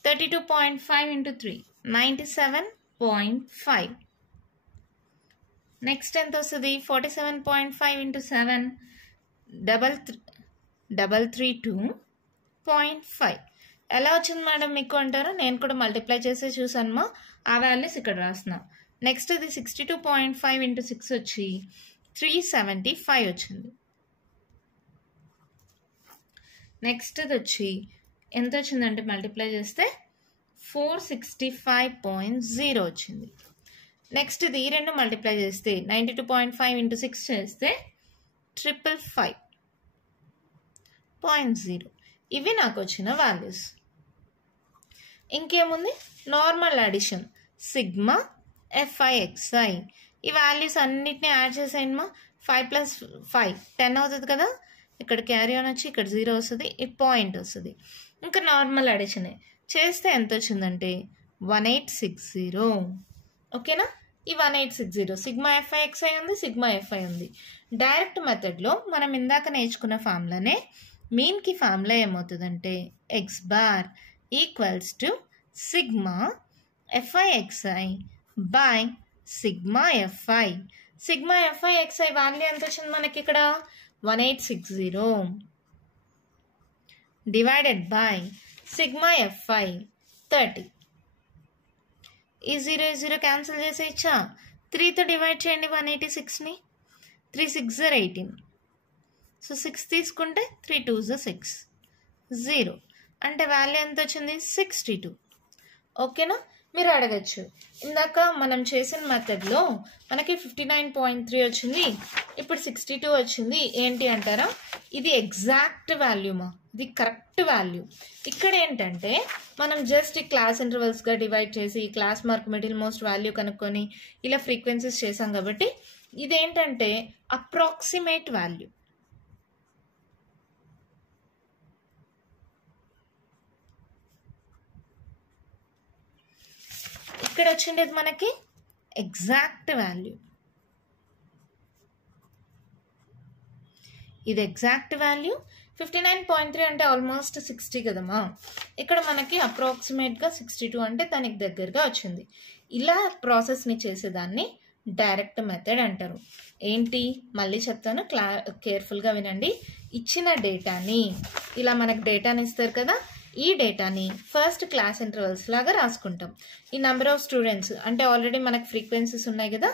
32.5 ఇంటూ 3 97.5. నెక్స్ట్ ఎంత వస్తుంది? 47.5 ఇంటూ 7 332.5. ఎలా వచ్చింది మేడం మీకు అంటారా? నేను కూడా మల్టిప్లై చేసి చూసాను, ఆ వాల్యూస్ ఇక్కడ రాసిన. నెక్స్ట్ ఇది 62.5 ఇంటూ 6 వచ్చి 375 వచ్చింది. నెక్స్ట్ ఇది వచ్చి ఎంత వచ్చిందంటే మల్టిప్లై చేస్తే 465.0 వచ్చింది. నెక్స్ట్ ఇది ఈ రెండు మల్టిప్లై చేస్తే 92.5 ఇంటూ 6 చేస్తే 555.0. ఇవి నాకు వచ్చిన వాల్యూస్. ఇంకేముంది? Normal addition sigma f i x i. ఈ వాల్యూస్ అన్నిటిని యాడ్ చేసేయమ్మా. 5 + 5 10 అవుతుంది కదా, ఇక్కడ క్యారీ ఆన్ వచ్చి ఇక్కడ 0 వస్తుంది, ఈ పాయింట్ వస్తుంది. ఇంకా నార్మల్ అడిషనే చేస్తే ఎంత వచ్చిందంటే 1860. ఓకేనా? ఈ 1860 సిగ్మా ఎఫ్ఐ ఎక్స్ఐ ఉంది, సిగ్మా ఎఫ్ఐ ఉంది. డైరెక్ట్ మెథడ్లో మనం ఇందాక నేర్చుకున్న ఫార్ములానే మీన్కి ఫార్ములా ఏమవుతుందంటే x bar equals to sigma f i xi by sigma f i. Sigma f i x i value ఎంత వచ్చింది మనకి ఇక్కడ? 1860 డివైడెడ్ బై సిగ్మా ఎఫ్ఐ 30. ఈ 0 క్యాన్సిల్ చేసి ఇచ్చా, 3తో డివైడ్ చేయండి 186ని. 3 6 = 18. సో 6 తీసుకుంటే 3 2 = 6, 0 అంటే వాల్యూ ఎంత వచ్చింది? 62. ఓకేనా? మీరు అడగచ్చు, ఇందాక మనం చేసిన మెథడ్లో మనకి 59.3 వచ్చింది, ఇప్పుడు 62 వచ్చింది ఏంటి అంటారా? ఇది ఎగ్జాక్ట్ వాల్యూమా? ఇది కరెక్ట్ వాల్యూ. ఇక్కడ ఏంటంటే మనం జస్ట్ ఈ క్లాస్ ఇంటర్వల్స్గా డివైడ్ చేసి ఈ class mark middle most value కనుక్కొని ఇలా ఫ్రీక్వెన్సీస్ చేసాం కాబట్టి ఇదేంటంటే అప్రాక్సిమేట్ వాల్యూ. ఇక్కడ వచ్చిండేది మనకి ఎగ్జాక్ట్ వాల్యూ. ఇది ఎగ్జాక్ట్ వాల్యూ. 59.3 అంటే ఆల్మోస్ట్ 60 కదమ్మా, ఇక్కడ మనకి అప్రాక్సిమేట్గా 62 అంటే దానికి దగ్గరగా వచ్చింది. ఇలా ప్రాసెస్ని చేసేదాన్ని డైరెక్ట్ మెథడ్ అంటారు. ఏంటి మళ్ళీ చెప్తాను, కేర్ఫుల్గా వినండి. ఇచ్చిన డేటాని ఇలా మనకు డేటాని ఇస్తారు కదా, ఈ డేటాని ఫస్ట్ క్లాస్ ఇంటర్వల్స్ లాగా రాసుకుంటాం. ఈ నెంబర్ ఆఫ్ స్టూడెంట్స్ అంటే ఆల్రెడీ మనకు ఫ్రీక్వెన్సీస్ ఉన్నాయి కదా,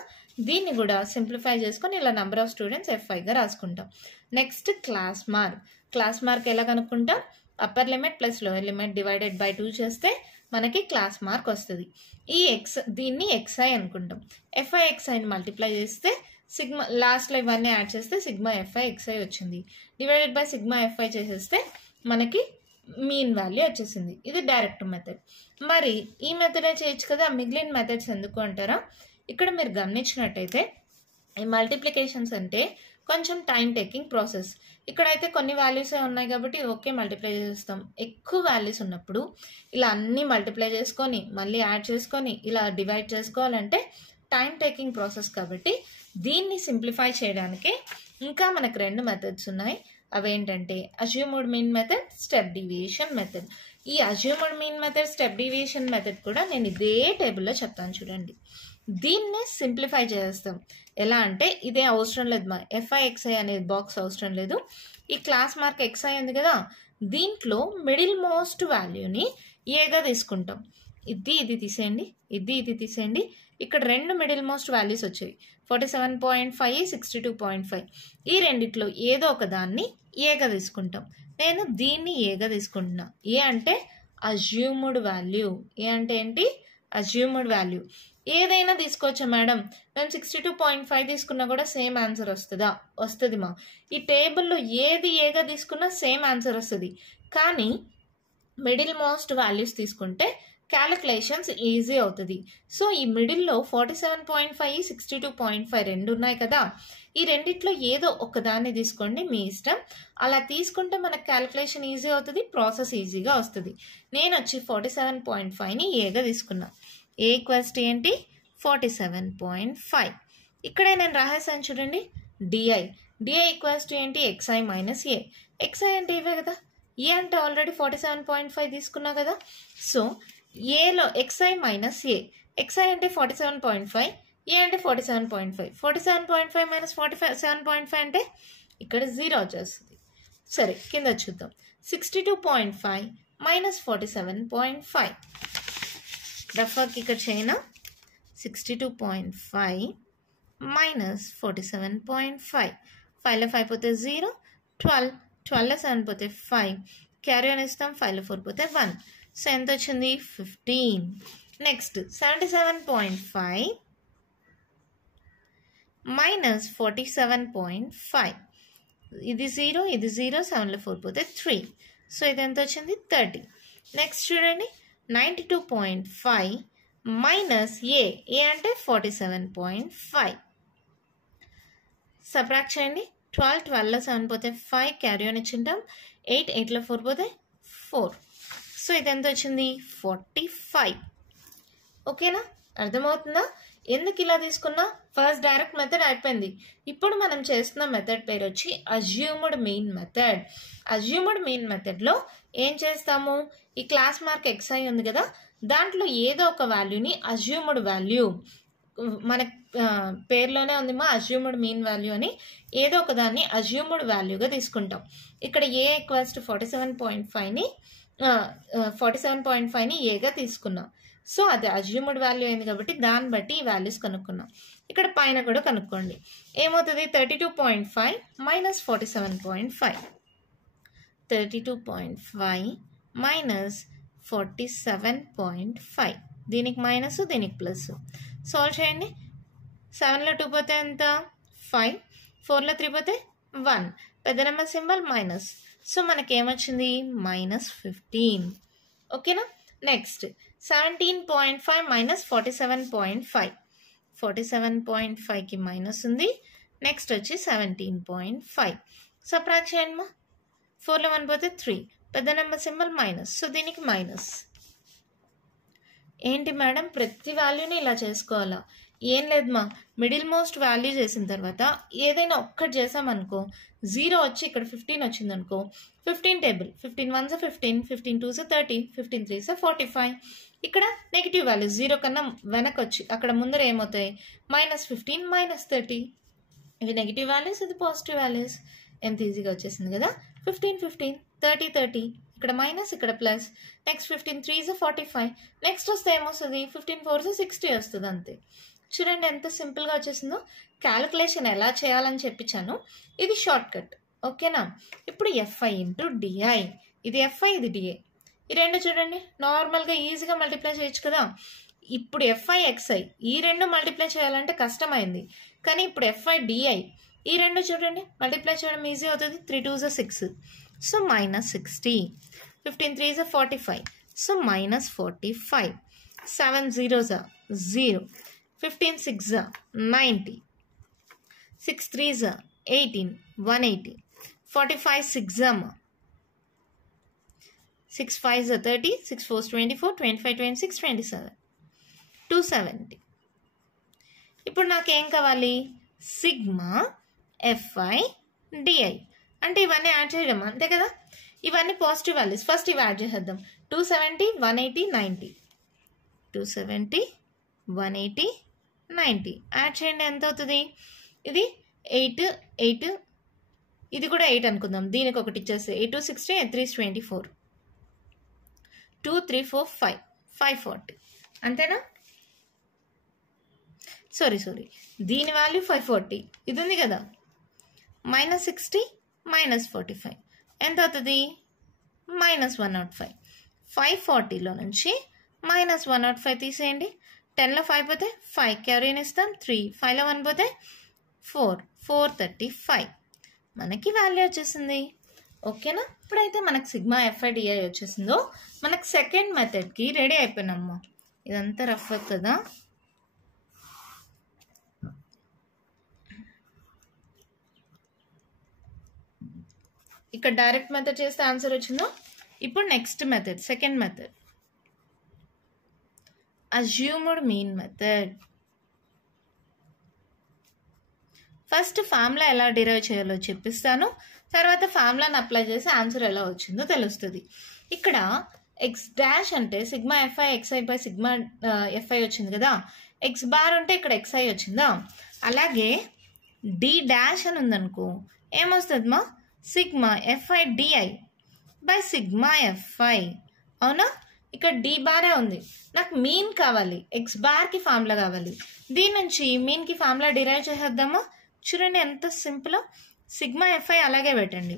దీన్ని కూడా సింప్లిఫై చేసుకొని ఇలా నెంబర్ ఆఫ్ స్టూడెంట్స్ ఎఫ్ఐగా రాసుకుంటాం. నెక్స్ట్ క్లాస్ మార్క్ ఎలా కనుక్కుంటాం? Upper limit plus lower limit divided by 2 చేస్తే మనకి క్లాస్ మార్క్ వస్తుంది. ఈ దీన్ని ఎక్స్ఐ అనుకుంటాం. ఎఫ్ఐ ఎక్స్ఐని మల్టిప్లై చేస్తే సిగ్మా లాస్ట్లో ఇవన్నీ యాడ్ చేస్తే సిగ్మా ఎఫ్ఐ ఎక్స్ఐ వచ్చింది. డివైడెడ్ బై సిగ్మా ఎఫ్ఐ చేసేస్తే మనకి మీన్ వాల్యూ వచ్చేసింది. ఇది డైరెక్ట్ మెథడ్. మరి ఈ మెథడే చేయొచ్చు కదా, మిగిలిన మెథడ్స్ ఎందుకు అంటారా? ఇక్కడ మీరు గమనించినట్టయితే ఈ మల్టిప్లికేషన్స్ అంటే కొంచెం టైం టేకింగ్ ప్రాసెస్. ఇక్కడైతే కొన్ని వాల్యూసే ఉన్నాయి కాబట్టి ఓకే మల్టిప్లై చేస్తాం. ఎక్కువ వాల్యూస్ ఉన్నప్పుడు ఇలా అన్నీ మల్టిప్లై చేసుకొని మళ్ళీ యాడ్ చేసుకొని ఇలా డివైడ్ చేసుకోవాలంటే టైం టేకింగ్ ప్రాసెస్ కాబట్టి దీన్ని సింప్లిఫై చేయడానికి ఇంకా మనకు 2 మెథడ్స్ ఉన్నాయి. అవేంటంటే assumed mean method, step deviation method. ఈ assumed mean method, step deviation method కూడా నేను ఇదే టేబుల్లో చెప్తాను చూడండి. దీన్నే సింప్లిఫై చేస్తాం. ఎలా అంటే ఇదే అవసరం లేదు, మా ఎఫ్ఐ ఎక్స్ఐ అనేది బాక్స్ అవసరం లేదు. ఈ క్లాస్ మార్క్ ఎక్స్ఐ ఉంది కదా, దీంట్లో మిడిల్ మోస్ట్ వాల్యూని ఏగా తీసుకుంటాం. ఇది తీసేయండి, ఇది తీసేయండి. ఇక్కడ 2 మిడిల్ మోస్ట్ వాల్యూస్ వచ్చాయి, 47.5, 62.5. ఈ రెండిట్లో ఏదో ఒక దాన్ని ఏగా తీసుకుంటాం. నేను దీన్ని ఏగా తీసుకుంటున్నా. ఏ అంటే అజ్యూమ్డ్ వాల్యూ. ఏ అంటే ఏంటి? Assumed value. ఏదైనా తీసుకోవచ్చా మేడం? నేను 62.5 తీసుకున్నా కూడా సేమ్ ఆన్సర్ వస్తుందా? వస్తుంది మా. ఈ టేబుల్లో ఏది ఏగా తీసుకున్నా సేమ్ ఆన్సర్ వస్తుంది. కానీ మిడిల్ మోస్ట్ వాల్యూస్ తీసుకుంటే క్యాలిక్యులేషన్స్ ఈజీ అవుతుంది. సో ఈ మిడిల్లో 47.5 62.5 రెండు ఉన్నాయి కదా, ఈ రెండిట్లో ఏదో ఒకదాన్ని తీసుకోండి, మీ ఇష్టం. అలా తీసుకుంటే మనకు క్యాలిక్యులేషన్ ఈజీ అవుతుంది, ప్రాసెస్ ఈజీగా వస్తుంది. నేను వచ్చి 47.5ని ఏగా తీసుకున్నా. ఏ ఈక్వల్స్ టు ఏంటి 47.5. ఇక్కడే నేను రాసేసాను చూడండి, డిఐ ఈక్వల్స్ టు ఏంటి xi మైనస్ ఏ. xi అంటే ఇవే కదా, ఏ అంటే ఆల్రెడీ 47.5 తీసుకున్నా కదా. సో ఏలో xi మైనస్ ఏ, xi అంటే 47.5, ఏ అంటే 47.5. 47.5 మైనస్ 47.5 అంటే ఇక్కడ 0 వచ్చేస్తుంది. సరే కింద చూద్దాం. 62.5 మైనస్ 47.5. రఫ్కి ఇక్కడ చేయనా, 62.5 మైనస్ 47.5. 5లో 5 పోతే 0, 12లో 7 పోతే 5, క్యారీ ఆన్ ఇస్తాం, 5లో 4 పోతే 1. సో ఎంత వచ్చింది 15. Next 77.5 minus 47.5. ఇది 0 ఇది 0, 7లో 4 పోతే 3. సో ఇది ఎంత వచ్చింది 30. నెక్స్ట్ చూడండి 92.5 మైనస్ ఏ అంటే 47.5. సబ్ట్రాక్ట్ చేయండి. 12లో 7 పోతే 5, క్యారీ ఆన్ ఇచ్చింటాం, 8లో 4 పోతే 4. సో ఇది ఎంత వచ్చింది 45. ఓకేనా, అర్థమవుతుందా ఎందుకు ఇలా తీసుకున్నా? ఫస్ట్ డైరెక్ట్ మెథడ్ అయిపోయింది. ఇప్పుడు మనం చేస్తున్న మెథడ్ పేరు వచ్చి assumed mean method. Assumed mean మెథడ్లో ఏం చేస్తాము, ఈ క్లాస్ మార్క్ xi ఉంది కదా, దాంట్లో ఏదో ఒక వాల్యూని అజ్యూమ్డ్ వాల్యూ, మన పేర్లోనే ఉంది మా అజ్యూమ్డ్ మీన్ వాల్యూ అని, ఏదో ఒక దాన్ని అజ్యూమ్డ్ వాల్యూగా తీసుకుంటాం. ఇక్కడ ఏ ఈక్వల్స్ టు 47.5ని ఏగా తీసుకున్నాం. సో అది అజ్యూమ్డ్ వాల్యూ అయింది కాబట్టి దాన్ని బట్టి ఈ వాల్యూస్ కనుక్కున్నాం. ఇక్కడ పైన కూడా కనుక్కోండి. ఏమవుతుంది 32.5 మైనస్ 47.5. 32.5 మైనస్ 47.5. దీనికి మైనస్ దీనికి ప్లస్. సాల్వ్ చేయండి. 7లో 2 పోతే ఎంత 5, 4లో 3 పోతే 1, పెద్ద నెంబర్ సింబల్ మైనస్. సో మనకి ఏమొచ్చింది మైనస్ 15. ఓకేనా. Next 17.5 minus 47.5. 47.5కి మైనస్ ఉంది. నెక్స్ట్ వచ్చి 17.5. సబ్ట్రాక్ట్ చేయండి మా. 4లో 1 పోతే 3, పెద్ద నెంబర్ సింబల్ మైనస్. సో దీనికి మైనస్. ఏంటి మేడం ప్రతి వాల్యూని ఇలా చేసుకోవాలా? ఏం లేదు మా, మిడిల్ మోస్ట్ వాల్యూ చేసిన తర్వాత ఏదైనా ఒక్కటి చేసామనుకో, 0 వచ్చి ఇక్కడ 15 వచ్చింది అనుకో, 15 టేబుల్, 15 1 15, 15 2 30, 15 3 45. ఇక్కడ నెగిటివ్ వాల్యూస్ 0 కన్నా వెనక్కి వచ్చి అక్కడ ముందర ఏమవుతాయి -15 -30. ఇవి నెగిటివ్ వాల్యూస్, ఇది పాజిటివ్ వాల్యూస్. ఎంత ఈజీగా వచ్చేసింది కదా. 15 15, 30 30, ఇక్కడ మైనస్ ఇక్కడ ప్లస్. నెక్స్ట్ 15 3 45. నెక్స్ట్ వస్తే ఏమొస్తుంది 15 4 60 వస్తుంది అంతే. చూడండి ఎంత సింపుల్గా వచ్చేసిందో. క్యాలిక్యులేషన్ ఎలా చేయాలని చెప్పించాను, ఇది షార్ట్ కట్. ఓకేనా. ఇప్పుడు FI ఇంటూ డిఐ, ఇది FI ఇది డిఐ, ఈ రెండు చూడండి నార్మల్గా ఈజీగా మల్టిప్లై చేయొచ్చు కదా. ఇప్పుడు FI XI ఈ రెండు మల్టిప్లై చేయాలంటే కష్టమైంది, కానీ ఇప్పుడు FI DI ఈ రెండు చూడండి మల్టిప్లై చేయడం ఈజీ అవుతుంది. 3 2 6, సో -60. 15 3 45, సో -45. 7 0 0, 15 6 90, 6 3 18, 180, 45 6 6 5 30, 6 4 24, 25 26 27, 270. ఇప్పుడు నాకేం కావాలి సిగ్మా FI DI అంటే ఇవన్నీ యాడ్ చేయడం అంతే కదా. ఇవన్నీ పాజిటివ్ వాల్యూస్. ఫస్ట్ ఇవి యాడ్ చేసేద్దాం. 270 180 90, 270 180 90 యాడ్ చేయండి. ఎంత అవుతుంది? ఇది 8 8, ఇది కూడా 8 అనుకుందాం. దీనికి ఒకటి ఇచ్చేస్తే 8 2 60, 8 3 24, 2 3 4 5 540 అంతేనా. సారీ దీని వాల్యూ 540, ఇది ఉంది కదా. -60 -45 ఎంత అవుతుంది -105. 540లో నుంచి -105 తీసేయండి. 10లో 5 పోతే 5, క్యారీని ఇస్తాం 3, 5లో 1 పోతే 4, 435. మనకి వాల్యూ వచ్చేసింది. ఓకేనా? ఇప్పుడైతే మనకు సిగ్మా ఎఫ్ఐ డిఐ వచ్చేసిందో మనకు సెకండ్ మెథడ్కి రెడీ అయిపోయినమ్మా. ఇదంతా రఫ్ కదా. ఇక్కడ డైరెక్ట్ మెథడ్ చేస్తే ఆన్సర్ వచ్చిందో. ఇప్పుడు next method, second method, assumed mean method. First formula ఎలా డిరైవ్ చేయాలో చెప్పిస్తాను, తర్వాత ఫార్ములాని అప్లై చేసి ఆన్సర్ ఎలా వచ్చిందో తెలుస్తుంది. ఇక్కడ ఎక్స్ డాష్ అంటే sigma f i xi by sigma f i వచ్చింది కదా, ఎక్స్ బార్ అంటే ఇక్కడ ఎక్స్ఐ వచ్చిందా. అలాగే డి డాష్ అని ఉందనుకో ఏమొస్తుంది మా, sigma f i DI by sigma f i. అవునా? ఇక్కడ డి బారే ఉంది, నాకు మీన్ కావాలి, ఎక్స్ బార్కి ఫార్ములా కావాలి. దీని నుంచి మీన్కి ఫార్ములా డిరైవ్ చేసేద్దామా. చూడండి ఎంత సింపుల్. సిగ్మా ఎఫ్ఐ అలాగే పెట్టండి.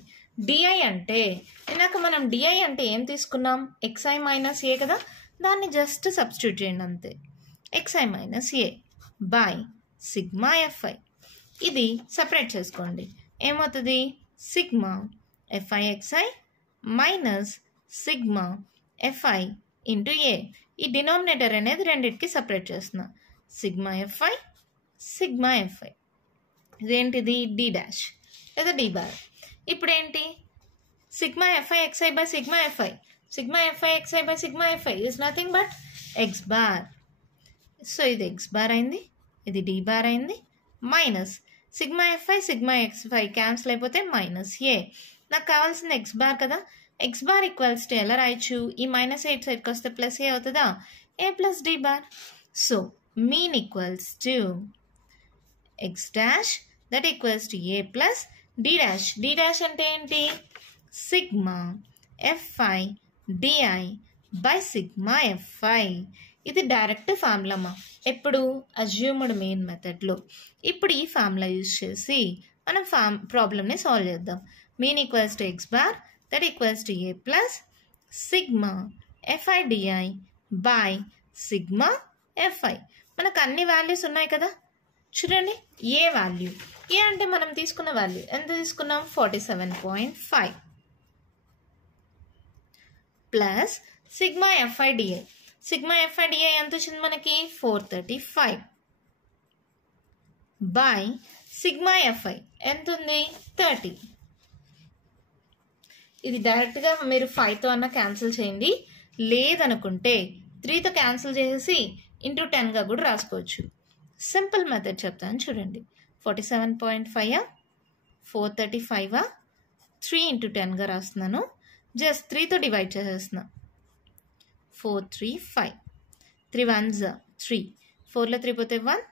డిఐ అంటే ఇందాక మనం డిఐ అంటే ఏం తీసుకున్నాం, ఎక్స్ఐ మైనస్ ఏ కదా, దాన్ని జస్ట్ సబ్స్టిట్యూట్ చేయండి అంతే. X i minus a by sigma f i. ఇది సపరేట్ చేసుకోండి, ఏమవుతుంది, sigma f i x i minus sigma f i into a. ఈ డినామినేటర్ అనేది రెండింటికి సపరేట్ చేస్తున్నా, సిగ్మా ఎఫ్ఐ సిగ్మా ఎఫ్ఐ. ఇదేంటిది, డి డాష్ లేదా డి బార్. ఇప్పుడు ఏంటి, sigma f i xi by sigma f i. Sigma f i xi by sigma f i is nothing but x bar. So ఇది x bar అయింది, ఇది డి బార్ అయింది, minus sigma f i sigma xi cancel అయిపోతే minus ఏ. నాకు కావాల్సింది X bar కదా, X bar equals to ఎలా రాయొచ్చు, ఈ మైనస్ ఎయిట్ సైడ్కి వస్తే ప్లస్ ఏ అవుతుందా, a plus d bar. So mean equals to x dash that equals to A plus d dash. D dash అంటే ఏంటి, sigma f i DI by sigma f i. ఇది direct formula ఎప్పుడు, assumed mean మెథడ్లో. ఇప్పుడు ఈ formula use చేసి మనం ప్రాబ్లమ్ని సాల్వ్ చేద్దాం. Mean equals to x bar that equals to A plus sigma f i DI by sigma f i. మనకు అన్ని వాల్యూస్ ఉన్నాయి కదా, చూడండి. ఏ వాల్యూ, ఏ అంటే మనం తీసుకున్న వాల్యూ ఎంత తీసుకున్నాం, 47.5 plus sigma f i d i. Sigma f i d i ఎంత వచ్చింది మనకి, 435 బై సిగ్మా ఎఫ్ఐ ఎంత ఉంది, 30. ఇది డైరెక్ట్గా మీరు 5తో అన్న క్యాన్సిల్ చేయండి, లేదనుకుంటే 3తో క్యాన్సిల్ చేసేసి ఇంటూ 10గా కూడా రాసుకోవచ్చు. సింపుల్ మెథడ్ చెప్తాను చూడండి. 47.5 435 3 ఇంటూ 10గా రాస్తున్నాను, జస్ట్ 3తో డివైడ్ చేసేస్తున్నా. 435 3 1s 3, 4లో 3 పోతే 1,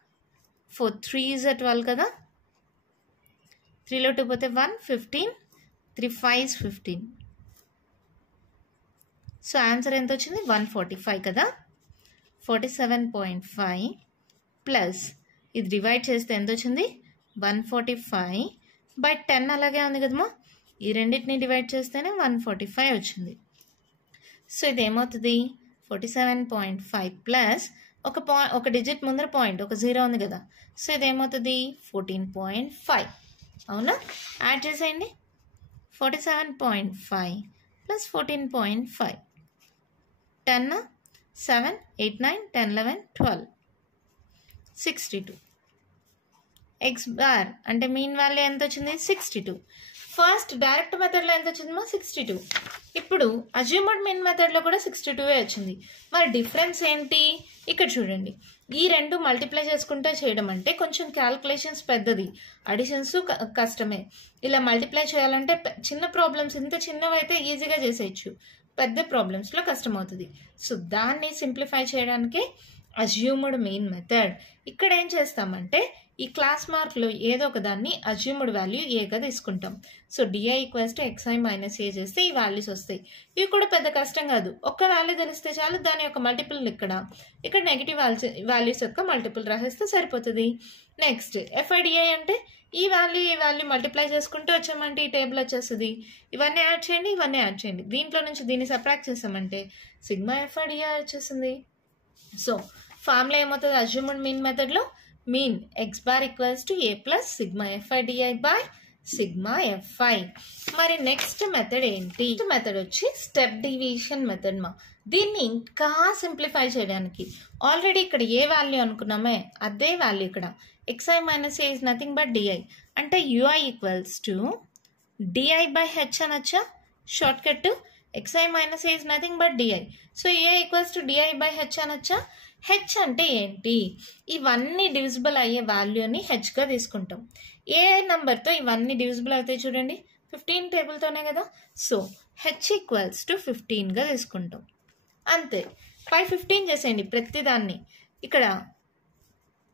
4 3s 12 కదా, 3లో 2 పోతే 1 15, 3 5s 15. సో ఆన్సర్ ఎంత వచ్చింది, 145 కదా. 47.5 ప్లస్ ఇది డివైడ్ చేస్తే ఎంత వచ్చింది, 145 బై 10 అలాగే ఉంది కదమ్మా, ఈ రెండింటిని డివైడ్ చేస్తేనే 145 వచ్చింది. సో ఇది ఏమవుతుంది, 47.5 ప్లస్ ఒక డిజిట్ ముందర పాయింట్, ఒక 0 ఉంది కదా, సో ఇది ఏమవుతుంది 14.5. అవునా? యాడ్ చేసేయండి. 47.5 ప్లస్ 14.5, 10 7 8 9 10 11 12 62. ఎక్స్ బార్ అంటే మీన్ వాల్యూ ఎంత వచ్చింది, 62. ఫస్ట్ డైరెక్ట్ మెథడ్లో ఎంత వచ్చిందమ్మా, 62. ఇప్పుడు అజ్యూమ్డ్ మీన్ మెథడ్లో కూడా 62 వచ్చింది. మరి డిఫరెన్స్ ఏంటి, ఇక్కడ చూడండి. ఈ రెండు మల్టిప్లై చేసుకుంటే చేయడం అంటే కొంచెం క్యాల్కులేషన్స్ పెద్దది, అడిషన్స్ కష్టమే. ఇలా మల్టిప్లై చేయాలంటే చిన్న ప్రాబ్లమ్స్ ఇంత చిన్నవైతే ఈజీగా చేసేయచ్చు, పెద్ద ప్రాబ్లమ్స్లో కష్టం అవుతుంది. సో దాన్ని సింప్లిఫై చేయడానికి అజ్యూమ్డ్ మీన్ మెథడ్. ఇక్కడ ఏం చేస్తామంటే ఈ క్లాస్ మార్క్లో ఏదో ఒక దాన్ని అజ్యూమ్డ్ వాల్యూ ఏగా తీసుకుంటాం. So d i equals to x i minus a చేస్తే ఈ వాల్యూస్ వస్తాయి. ఇవి కూడా పెద్ద కష్టం కాదు, ఒక్క వాల్యూ తెలిస్తే చాలు, దాని యొక్క మల్టిపుల్ ఇక్కడ నెగిటివ్ వాల్యూస్ యొక్క మల్టిపుల్ రాసేస్తే సరిపోతుంది. నెక్స్ట్ ఎఫ్ఐడిఐ అంటే ఈ వాల్యూ మల్టిప్లై చేసుకుంటూ వచ్చామంటే ఈ టేబుల్ వచ్చేస్తుంది. ఇవన్నీ యాడ్ చేయండి, ఇవన్నీ యాడ్ చేయండి. దీంట్లో నుంచి దీన్ని సబ్ట్రాక్ట్ చేసామంటే సిగ్మా ఎఫ్ఐడిఐ వచ్చేసింది. సో ఫార్ములా ఏమవుతుంది, అజ్యూమ్డ్ మీన్ మెథడ్లో mean x bar equals to A plus sigma f i DI by sigma f i. మరి నెక్స్ట్ మెథడ్ ఏంటి? మెథడ్ వచ్చి స్టెప్ డివిజన్ మెథడ్ మా. దీన్ని ఇంకా సింప్లిఫై చేయడానికి ఆల్రెడీ ఇక్కడ ఏ వాల్యూ అనుకున్నామే అదే వాల్యూ ఇక్కడ xi minus a is nothing but d i. అంటే ui equals to DI by h అనొచ్చా? Shortcut xi minus a is nothing but d i. So a equals to DI by h అనొచ్చా? H అంటే ఏంటి? ఇవన్నీ divisible అయ్యే వాల్యూని హెచ్గా తీసుకుంటాం. ఏ నెంబర్తో ఇవన్నీ డివిజిబుల్ అవుతాయి చూడండి, 15 టేబుల్తోనే కదా. సో హెచ్ ఈక్వల్స్ టు 15గా తీసుకుంటాం. అంతే. పై 15 చేసేయండి ప్రతిదాన్ని. ఇక్కడ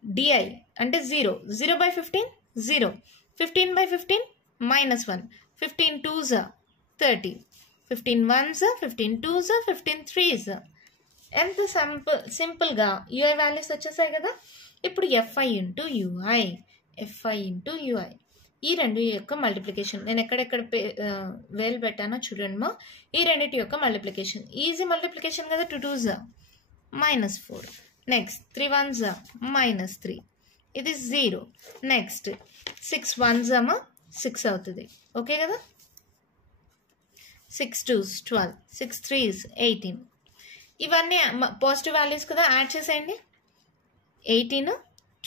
డిఐ అంటే 0 by 15 0, 15 by 15 -1, 15 2s 30, 15 1s 15 2s 15 3s. ఎంత సింపుల్గా యూఐ వాల్యూస్ వచ్చేసాయి కదా. ఇప్పుడు f i into u i, f i into u i ఈ రెండు యొక్క మల్టిప్లికేషన్. నేను ఎక్కడెక్కడ వేలు పెట్టానో చూడండి మా. ఈ రెండింటి యొక్క మల్టిప్లికేషన్ ఈజీ మల్టిప్లికేషన్ కదా. 2 2s -4, నెక్స్ట్ 3 1s -3, ఇది 0. నెక్స్ట్ 6 1s 6 అవుతుంది. ఓకే కదా. 6 2s 12, 6 3s 18. ఇవన్నీ పాజిటివ్ వాల్యూస్ కదా, యాడ్ చేసేయండి. 18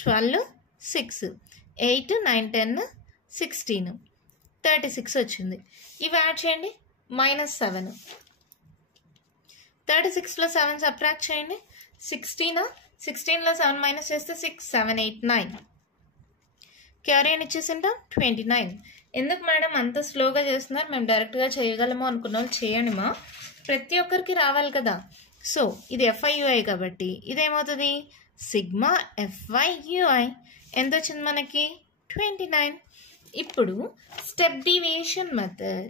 12 6 8 9 10 16 36 వచ్చింది. ఇవి యాడ్ చేయండి. -7, 36లో 7 సబ్ట్రాక్ట్ చేయండి. 16లో 7 మైనస్ చేస్తే 6 7 8 9. క్యారీ అని ఇచ్చేసింటాం 29. ఎందుకు మేడం అంత స్లోగా చేస్తున్నారు? మేము డైరెక్ట్గా చేయగలము అనుకున్న వాళ్ళు చేయండి మా. ప్రతి ఒక్కరికి రావాలి కదా. సో ఇది ఎఫ్ఐయుఐ కాబట్టి ఇదేమవుతుంది? సిగ్మా ఎఫ్ఐయుఐ. ఎంత వచ్చింది మనకి? 29. ఇప్పుడు step deviation method.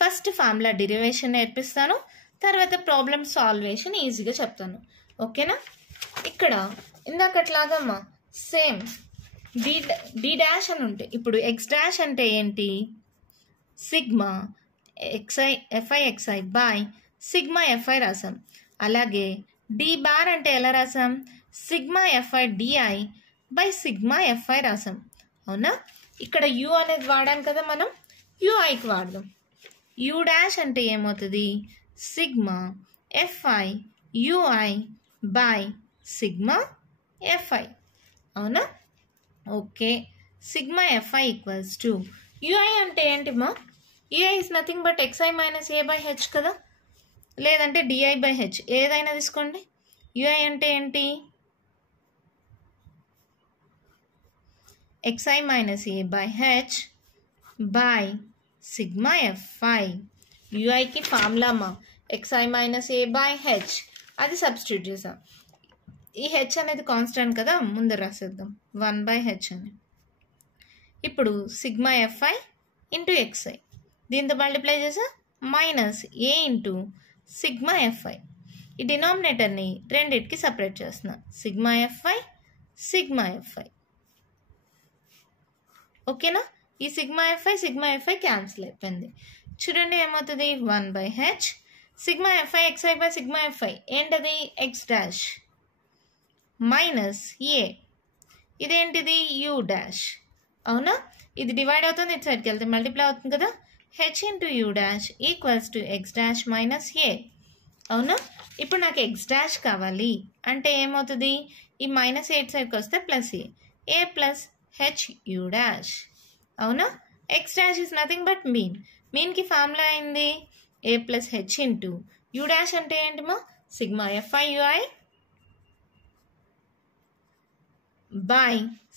First formula derivation నేర్పిస్తాను, తర్వాత ప్రాబ్లమ్ సాల్వేషన్ ఈజీగా చెప్తాను. ఓకేనా. ఇక్కడ ఇందాకట్లాగమ్మా సేమ్ డి డాష్ అని ఉంటే ఇప్పుడు ఎక్స్ డాష్ అంటే ఏంటి? Sigma x i f i xi by sigma f i రాసాం. అలాగే డి బార్ అంటే ఎలా రాసాం? Sigma f i DI by sigma f i రాసాం. అవునా. ఇక్కడ యు అనేది వాడాం కదా మనం, యుఐకి వాడదాం. యు డాష్ అంటే ఏమవుతుంది? Sigma f i UI by sigma f i. అవునా. Okay. Sigma f i equals to u i అంటే ఏంటిమా? U i is nothing but xi minus a by h కదా, లేదంటే డిఐ బై హెచ్ ఏదైనా తీసుకోండి. యుఐ అంటే ఏంటి? xi minus a by h by sigma f i. యుఐకి ఫార్ములా మా xi minus a by h, అది సబ్స్టిట్యూట్ చేసాం. ఈ హెచ్ అనేది కాన్స్టెంట్ కదా, ముందు రాసేద్దాం 1/h అని. ఇప్పుడు సిగ్మా ఎఫ్ఐ ఇంటూ ఎక్స్ఐ దీంతో మల్టిప్లై చేసా minus a into sigma f i. ఈ డినామినేటర్ని రెండింటికి సపరేట్ చేస్తున్నా. Sigma f i. ఓకేనా. ఈ సిగ్మా ఎఫ్ఐ క్యాన్సిల్ అయిపోయింది. చూడండి ఏమవుతుంది? 1/h sigma f i xi by sigma f i ఏంటది? ఎక్స్ డాష్ మైనస్ ఏ, ఇదేంటిది? U dash. అవునా. ఇది డివైడ్ అవుతుంది, ఇటు సైడ్కి వెళ్తే మల్టిప్లై అవుతుంది కదా. H into you dash equals to x dash minus a. అవునా. ఇప్పుడు నాకు ఎక్స్ డాష్ కావాలి అంటే ఏమవుతుంది? ఈ మైనస్ ఎయిట్ సైడ్కి వస్తే plus A plus H U dash. అవునా. X dash is nothing but మీన్కి ఫార్ములా అయింది A plus H into you dash అంటే ఏంటిమా? Sigma f i UI by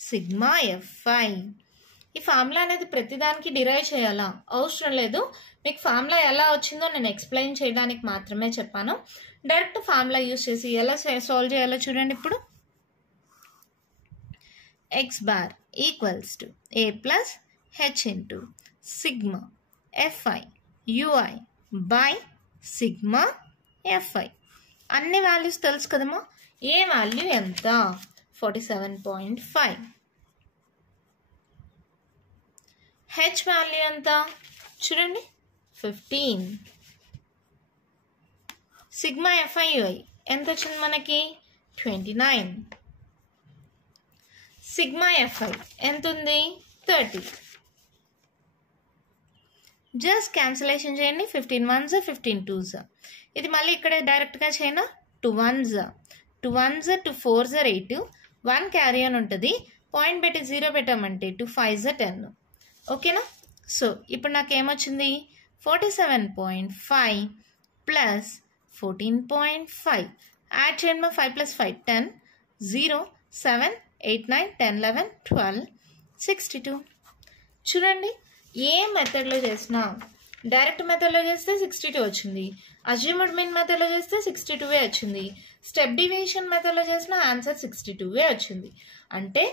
sigma f i. ఈ ఫార్ములా అనేది ప్రతిదానికి డిరైవ్ చేయాలా? అవసరం లేదు. మీకు ఫార్ములా ఎలా వచ్చిందో నేను ఎక్స్ప్లెయిన్ చేయడానికి మాత్రమే చెప్పాను. డైరెక్ట్ ఫార్ములా యూజ్ చేసి ఎలా సాల్వ్ చేయాలో చూడండి. ఇప్పుడు x bar equals to A plus H into sigma f i UI by sigma f i. అన్ని వాల్యూస్ తెలుసు కదమ్మా. ఏ వాల్యూ ఎంత? 47.5. హెచ్ వాల్యూ ఎంత చూడండి 15. సిగ్మా ఎఫ్ఐ యుఐ ఎంత వచ్చింది మనకి 29. సిగ్మా ఎఫ్ఐ ఎంత ఉంది 30. జస్ట్ క్యాన్సిలేషన్ చేయండి. 15 1s 15 2s. ఇది మళ్ళీ ఇక్కడ డైరెక్ట్గా చేయనా 2 1s 2 1s 2 4s 8. 1 క్యారీ అని ఉంటుంది. పాయింట్ పెట్టి 0 పెట్టామంటే 2 5s 10. ఓకేనా. సో ఇప్పుడు నాకు ఏమొచ్చింది 47.5 ప్లస్ 14.5. యాడ్ చేయండి మా 5 + 5 10 0 7 8 9 10 11 12 62. చూడండి ఏ మెథడ్లో చేసినా డైరెక్ట్ మెథడ్లో చేస్తే 62 వచ్చింది. అజ్యూమ్డ్ మీన్ మెథడ్లో చేస్తే 62 వచ్చింది. స్టెప్ డివిజన్ మెథడ్లో చేసిన ఆన్సర్ 62 వచ్చింది. అంటే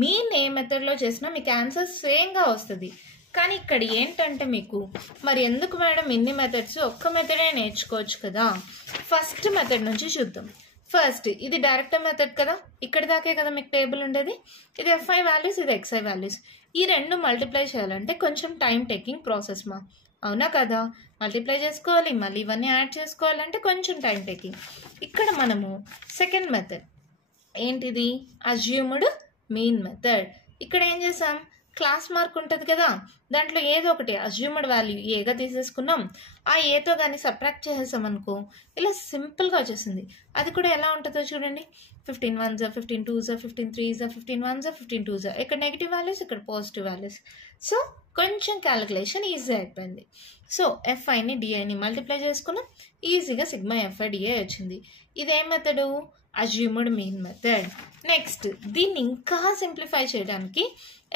మీన్ ఏ మెథడ్లో చేసినా మీకు ఆన్సర్ సేమ్గా వస్తుంది. కానీ ఇక్కడ ఏంటంటే మీకు మరి ఎందుకు మేడం ఇన్ని మెథడ్స్, ఒక్క మెథడే నేర్చుకోవచ్చు కదా. ఫస్ట్ మెథడ్ నుంచి చూద్దాం. ఫస్ట్ ఇది డైరెక్ట్ మెథడ్ కదా, ఇక్కడ దాకే కదా మీకు టేబుల్ ఉండేది. ఇది ఎఫ్ఐ వాల్యూస్, ఇది ఎక్స్ఐ వాల్యూస్. ఈ రెండు మల్టిప్లై చేయాలంటే కొంచెం టైం టేకింగ్ ప్రాసెస్ మా, అవునా కదా. మల్టిప్లై చేసుకోవాలి, మళ్ళీ ఇవన్నీ యాడ్ చేసుకోవాలంటే కొంచెం టైం టేకింగ్. ఇక్కడ మనము సెకండ్ మెథడ్ ఏంటిది అజ్యూమ్డ్ మీన్ మెథడ్. ఇక్కడ ఏం చేసాం, క్లాస్ మార్క్ ఉంటుంది కదా, దాంట్లో ఏదో ఒకటి అజ్యూమ్డ్ వాల్యూ ఏగా తీసేసుకున్నాం. ఆ ఏతో దాన్ని సబ్ట్రాక్ట్ చేసేసాం అనుకో, ఇలా సింపుల్గా వచ్చేసింది. అది కూడా ఎలా ఉంటుందో చూడండి. 15 1s 15 2s 15 3s 15 1s 15 2s. ఇక్కడ నెగిటివ్ వాల్యూస్, ఇక్కడ పాజిటివ్ వాల్యూస్. సో కొంచెం క్యాలిక్యులేషన్ ఈజీ అయిపోయింది. సో ఎఫ్ఐని డిఐని మల్టిప్లై చేసుకున్నాం, ఈజీగా సిగ్మా ఎఫ్ఐ డిఐ వచ్చింది. ఇదేం method, assumed mean method. Next దీన్ని ఇంకా సింప్లిఫై చేయడానికి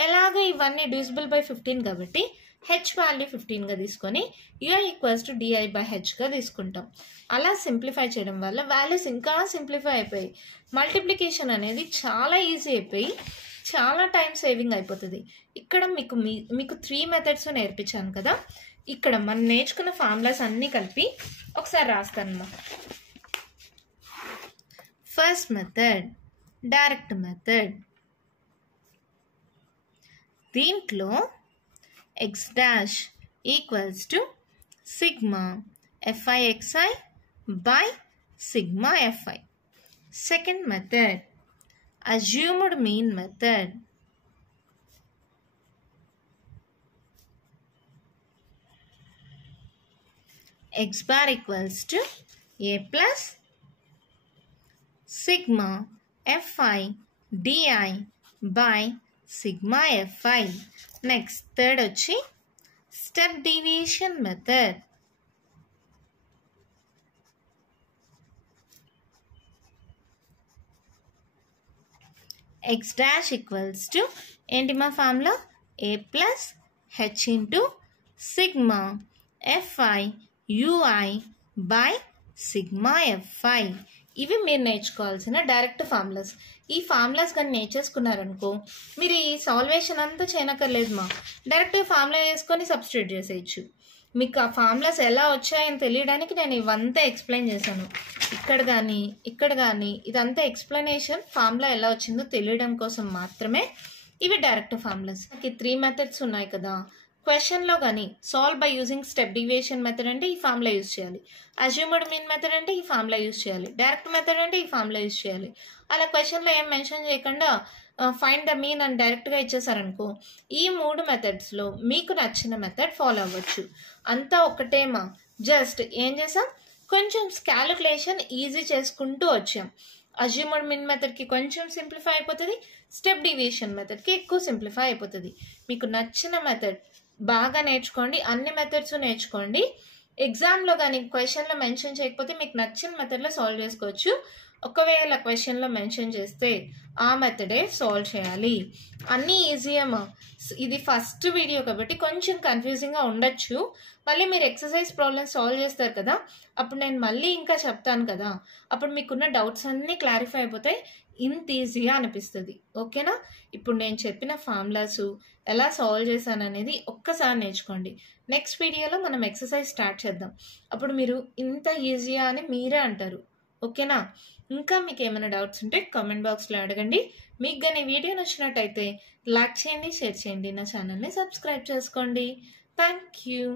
ఎలాగ ఇవన్నీ డివిజిబుల్ బై 15 కాబట్టి హెచ్ వాల్యూ 15గా తీసుకొని UI equals to DI by హెచ్గా తీసుకుంటాం. అలా సింప్లిఫై చేయడం వల్ల వాల్యూస్ ఇంకా సింప్లిఫై అయిపోయి మల్టిప్లికేషన్ అనేది చాలా ఈజీ అయిపోయి చాలా టైం సేవింగ్ అయిపోతుంది. ఇక్కడ మీకు 3 మెథడ్స్ నేర్పించాను కదా. ఇక్కడ మనం నేర్చుకున్న ఫార్ములాస్ అన్నీ కలిపి ఒకసారి రాస్తాను. First method direct method. దీంట్లో X dash equals to sigma f i xi by sigma FI. Second method assumed mean method. X bar equals to A plus sigma f i DI by sigma FI. Next third వచ్చి step division method. X dash equals to ఏంటి మా formula, A plus H into sigma f i UI by sigma FI. ఇవి మీరు నేర్చుకోవాల్సిన direct formulas. ఈ formulas కానీ నేర్చేసుకున్నారనుకో మీరు ఈ సాల్వేషన్ అంతా చేయనక్కర్లేదు మా, డైరెక్ట్ ఫార్ములా వేసుకొని సబ్స్టిట్యూట్ చేసేయచ్చు. మీకు ఆ ఫార్ములాస్ ఎలా వచ్చాయని తెలియడానికి నేను ఇవంతా ఎక్స్ప్లెయిన్ చేశాను. ఇక్కడ కానీ ఇదంతా ఎక్స్ప్లెనేషన్ ఫార్ములా ఎలా వచ్చిందో తెలియడం కోసం మాత్రమే ఇవి డైరెక్ట్ ఫార్ములాస్. మనకి 3 మెథడ్స్ ఉన్నాయి కదా. క్వశ్చన్లో కానీ solve by using step division method అంటే ఈ ఫార్ములా యూజ్ చేయాలి. అజ్యూమ్డ్ మీన్ మెథడ్ అంటే ఈ ఫార్ములా యూజ్ చేయాలి. డైరెక్ట్ మెథడ్ అంటే ఈ ఫార్ములా యూజ్ చేయాలి. అలా క్వశ్చన్లో ఏం మెన్షన్ చేయకుండా ఫైండ్ ద మీన్ అని డైరెక్ట్గా ఇచ్చేసారనుకో, ఈ 3 మెథడ్స్లో మీకు నచ్చిన మెథడ్ ఫాలో అవ్వచ్చు. అంతా ఒకటేమా, జస్ట్ ఏం చేసాం, కొంచెం క్యాలిక్యులేషన్ ఈజీ చేసుకుంటూ వచ్చాం. అజ్యూమ్డ్ మీన్ మెథడ్కి కొంచెం సింప్లిఫై అయిపోతుంది, స్టెప్ డివిజన్ మెథడ్కి ఎక్కువ సింప్లిఫై అయిపోతుంది. మీకు నచ్చిన మెథడ్ బాగా నేర్చుకోండి, అన్ని మెథడ్స్ నేర్చుకోండి. ఎగ్జామ్లో కానీ క్వశ్చన్లో మెన్షన్ చేయకపోతే మీకు నచ్చిన మెథడ్లో సాల్వ్ చేసుకోవచ్చు. ఒకవేళ క్వశ్చన్లో మెన్షన్ చేస్తే ఆ మెథడే సాల్వ్ చేయాలి. అన్నీ ఈజీయమ్మా. ఇది ఫస్ట్ వీడియో కాబట్టి కొంచెం కన్ఫ్యూజింగ్గా ఉండొచ్చు. మళ్ళీ మీరు ఎక్సర్సైజ్ ప్రాబ్లమ్స్ సాల్వ్ చేస్తారు కదా, అప్పుడు నేను మళ్ళీ ఇంకా చెప్తాను కదా, అప్పుడు మీకున్న డౌట్స్ అన్నీ క్లారిఫై అయిపోతాయి. ఇంత ఈజీగా అనిపిస్తుంది. ఓకేనా. ఇప్పుడు నేను చెప్పిన ఫార్ములాస్ ఎలా సాల్వ్ చేశాను అనేది ఒక్కసారి నేర్చుకోండి. నెక్స్ట్ వీడియోలో మనం ఎక్సర్సైజ్ స్టార్ట్ చేద్దాం. అప్పుడు మీరు ఇంత ఈజీగా అని మీరే అంటారు. ఓకేనా. ఇంకా మీకు ఏమైనా డౌట్స్ ఉంటే కామెంట్ బాక్స్లో అడగండి. మీకు కానీ వీడియో నచ్చినట్టయితే లైక్ చేయండి, షేర్ చేయండి, నా ఛానల్ని సబ్స్క్రైబ్ చేసుకోండి. Thank you.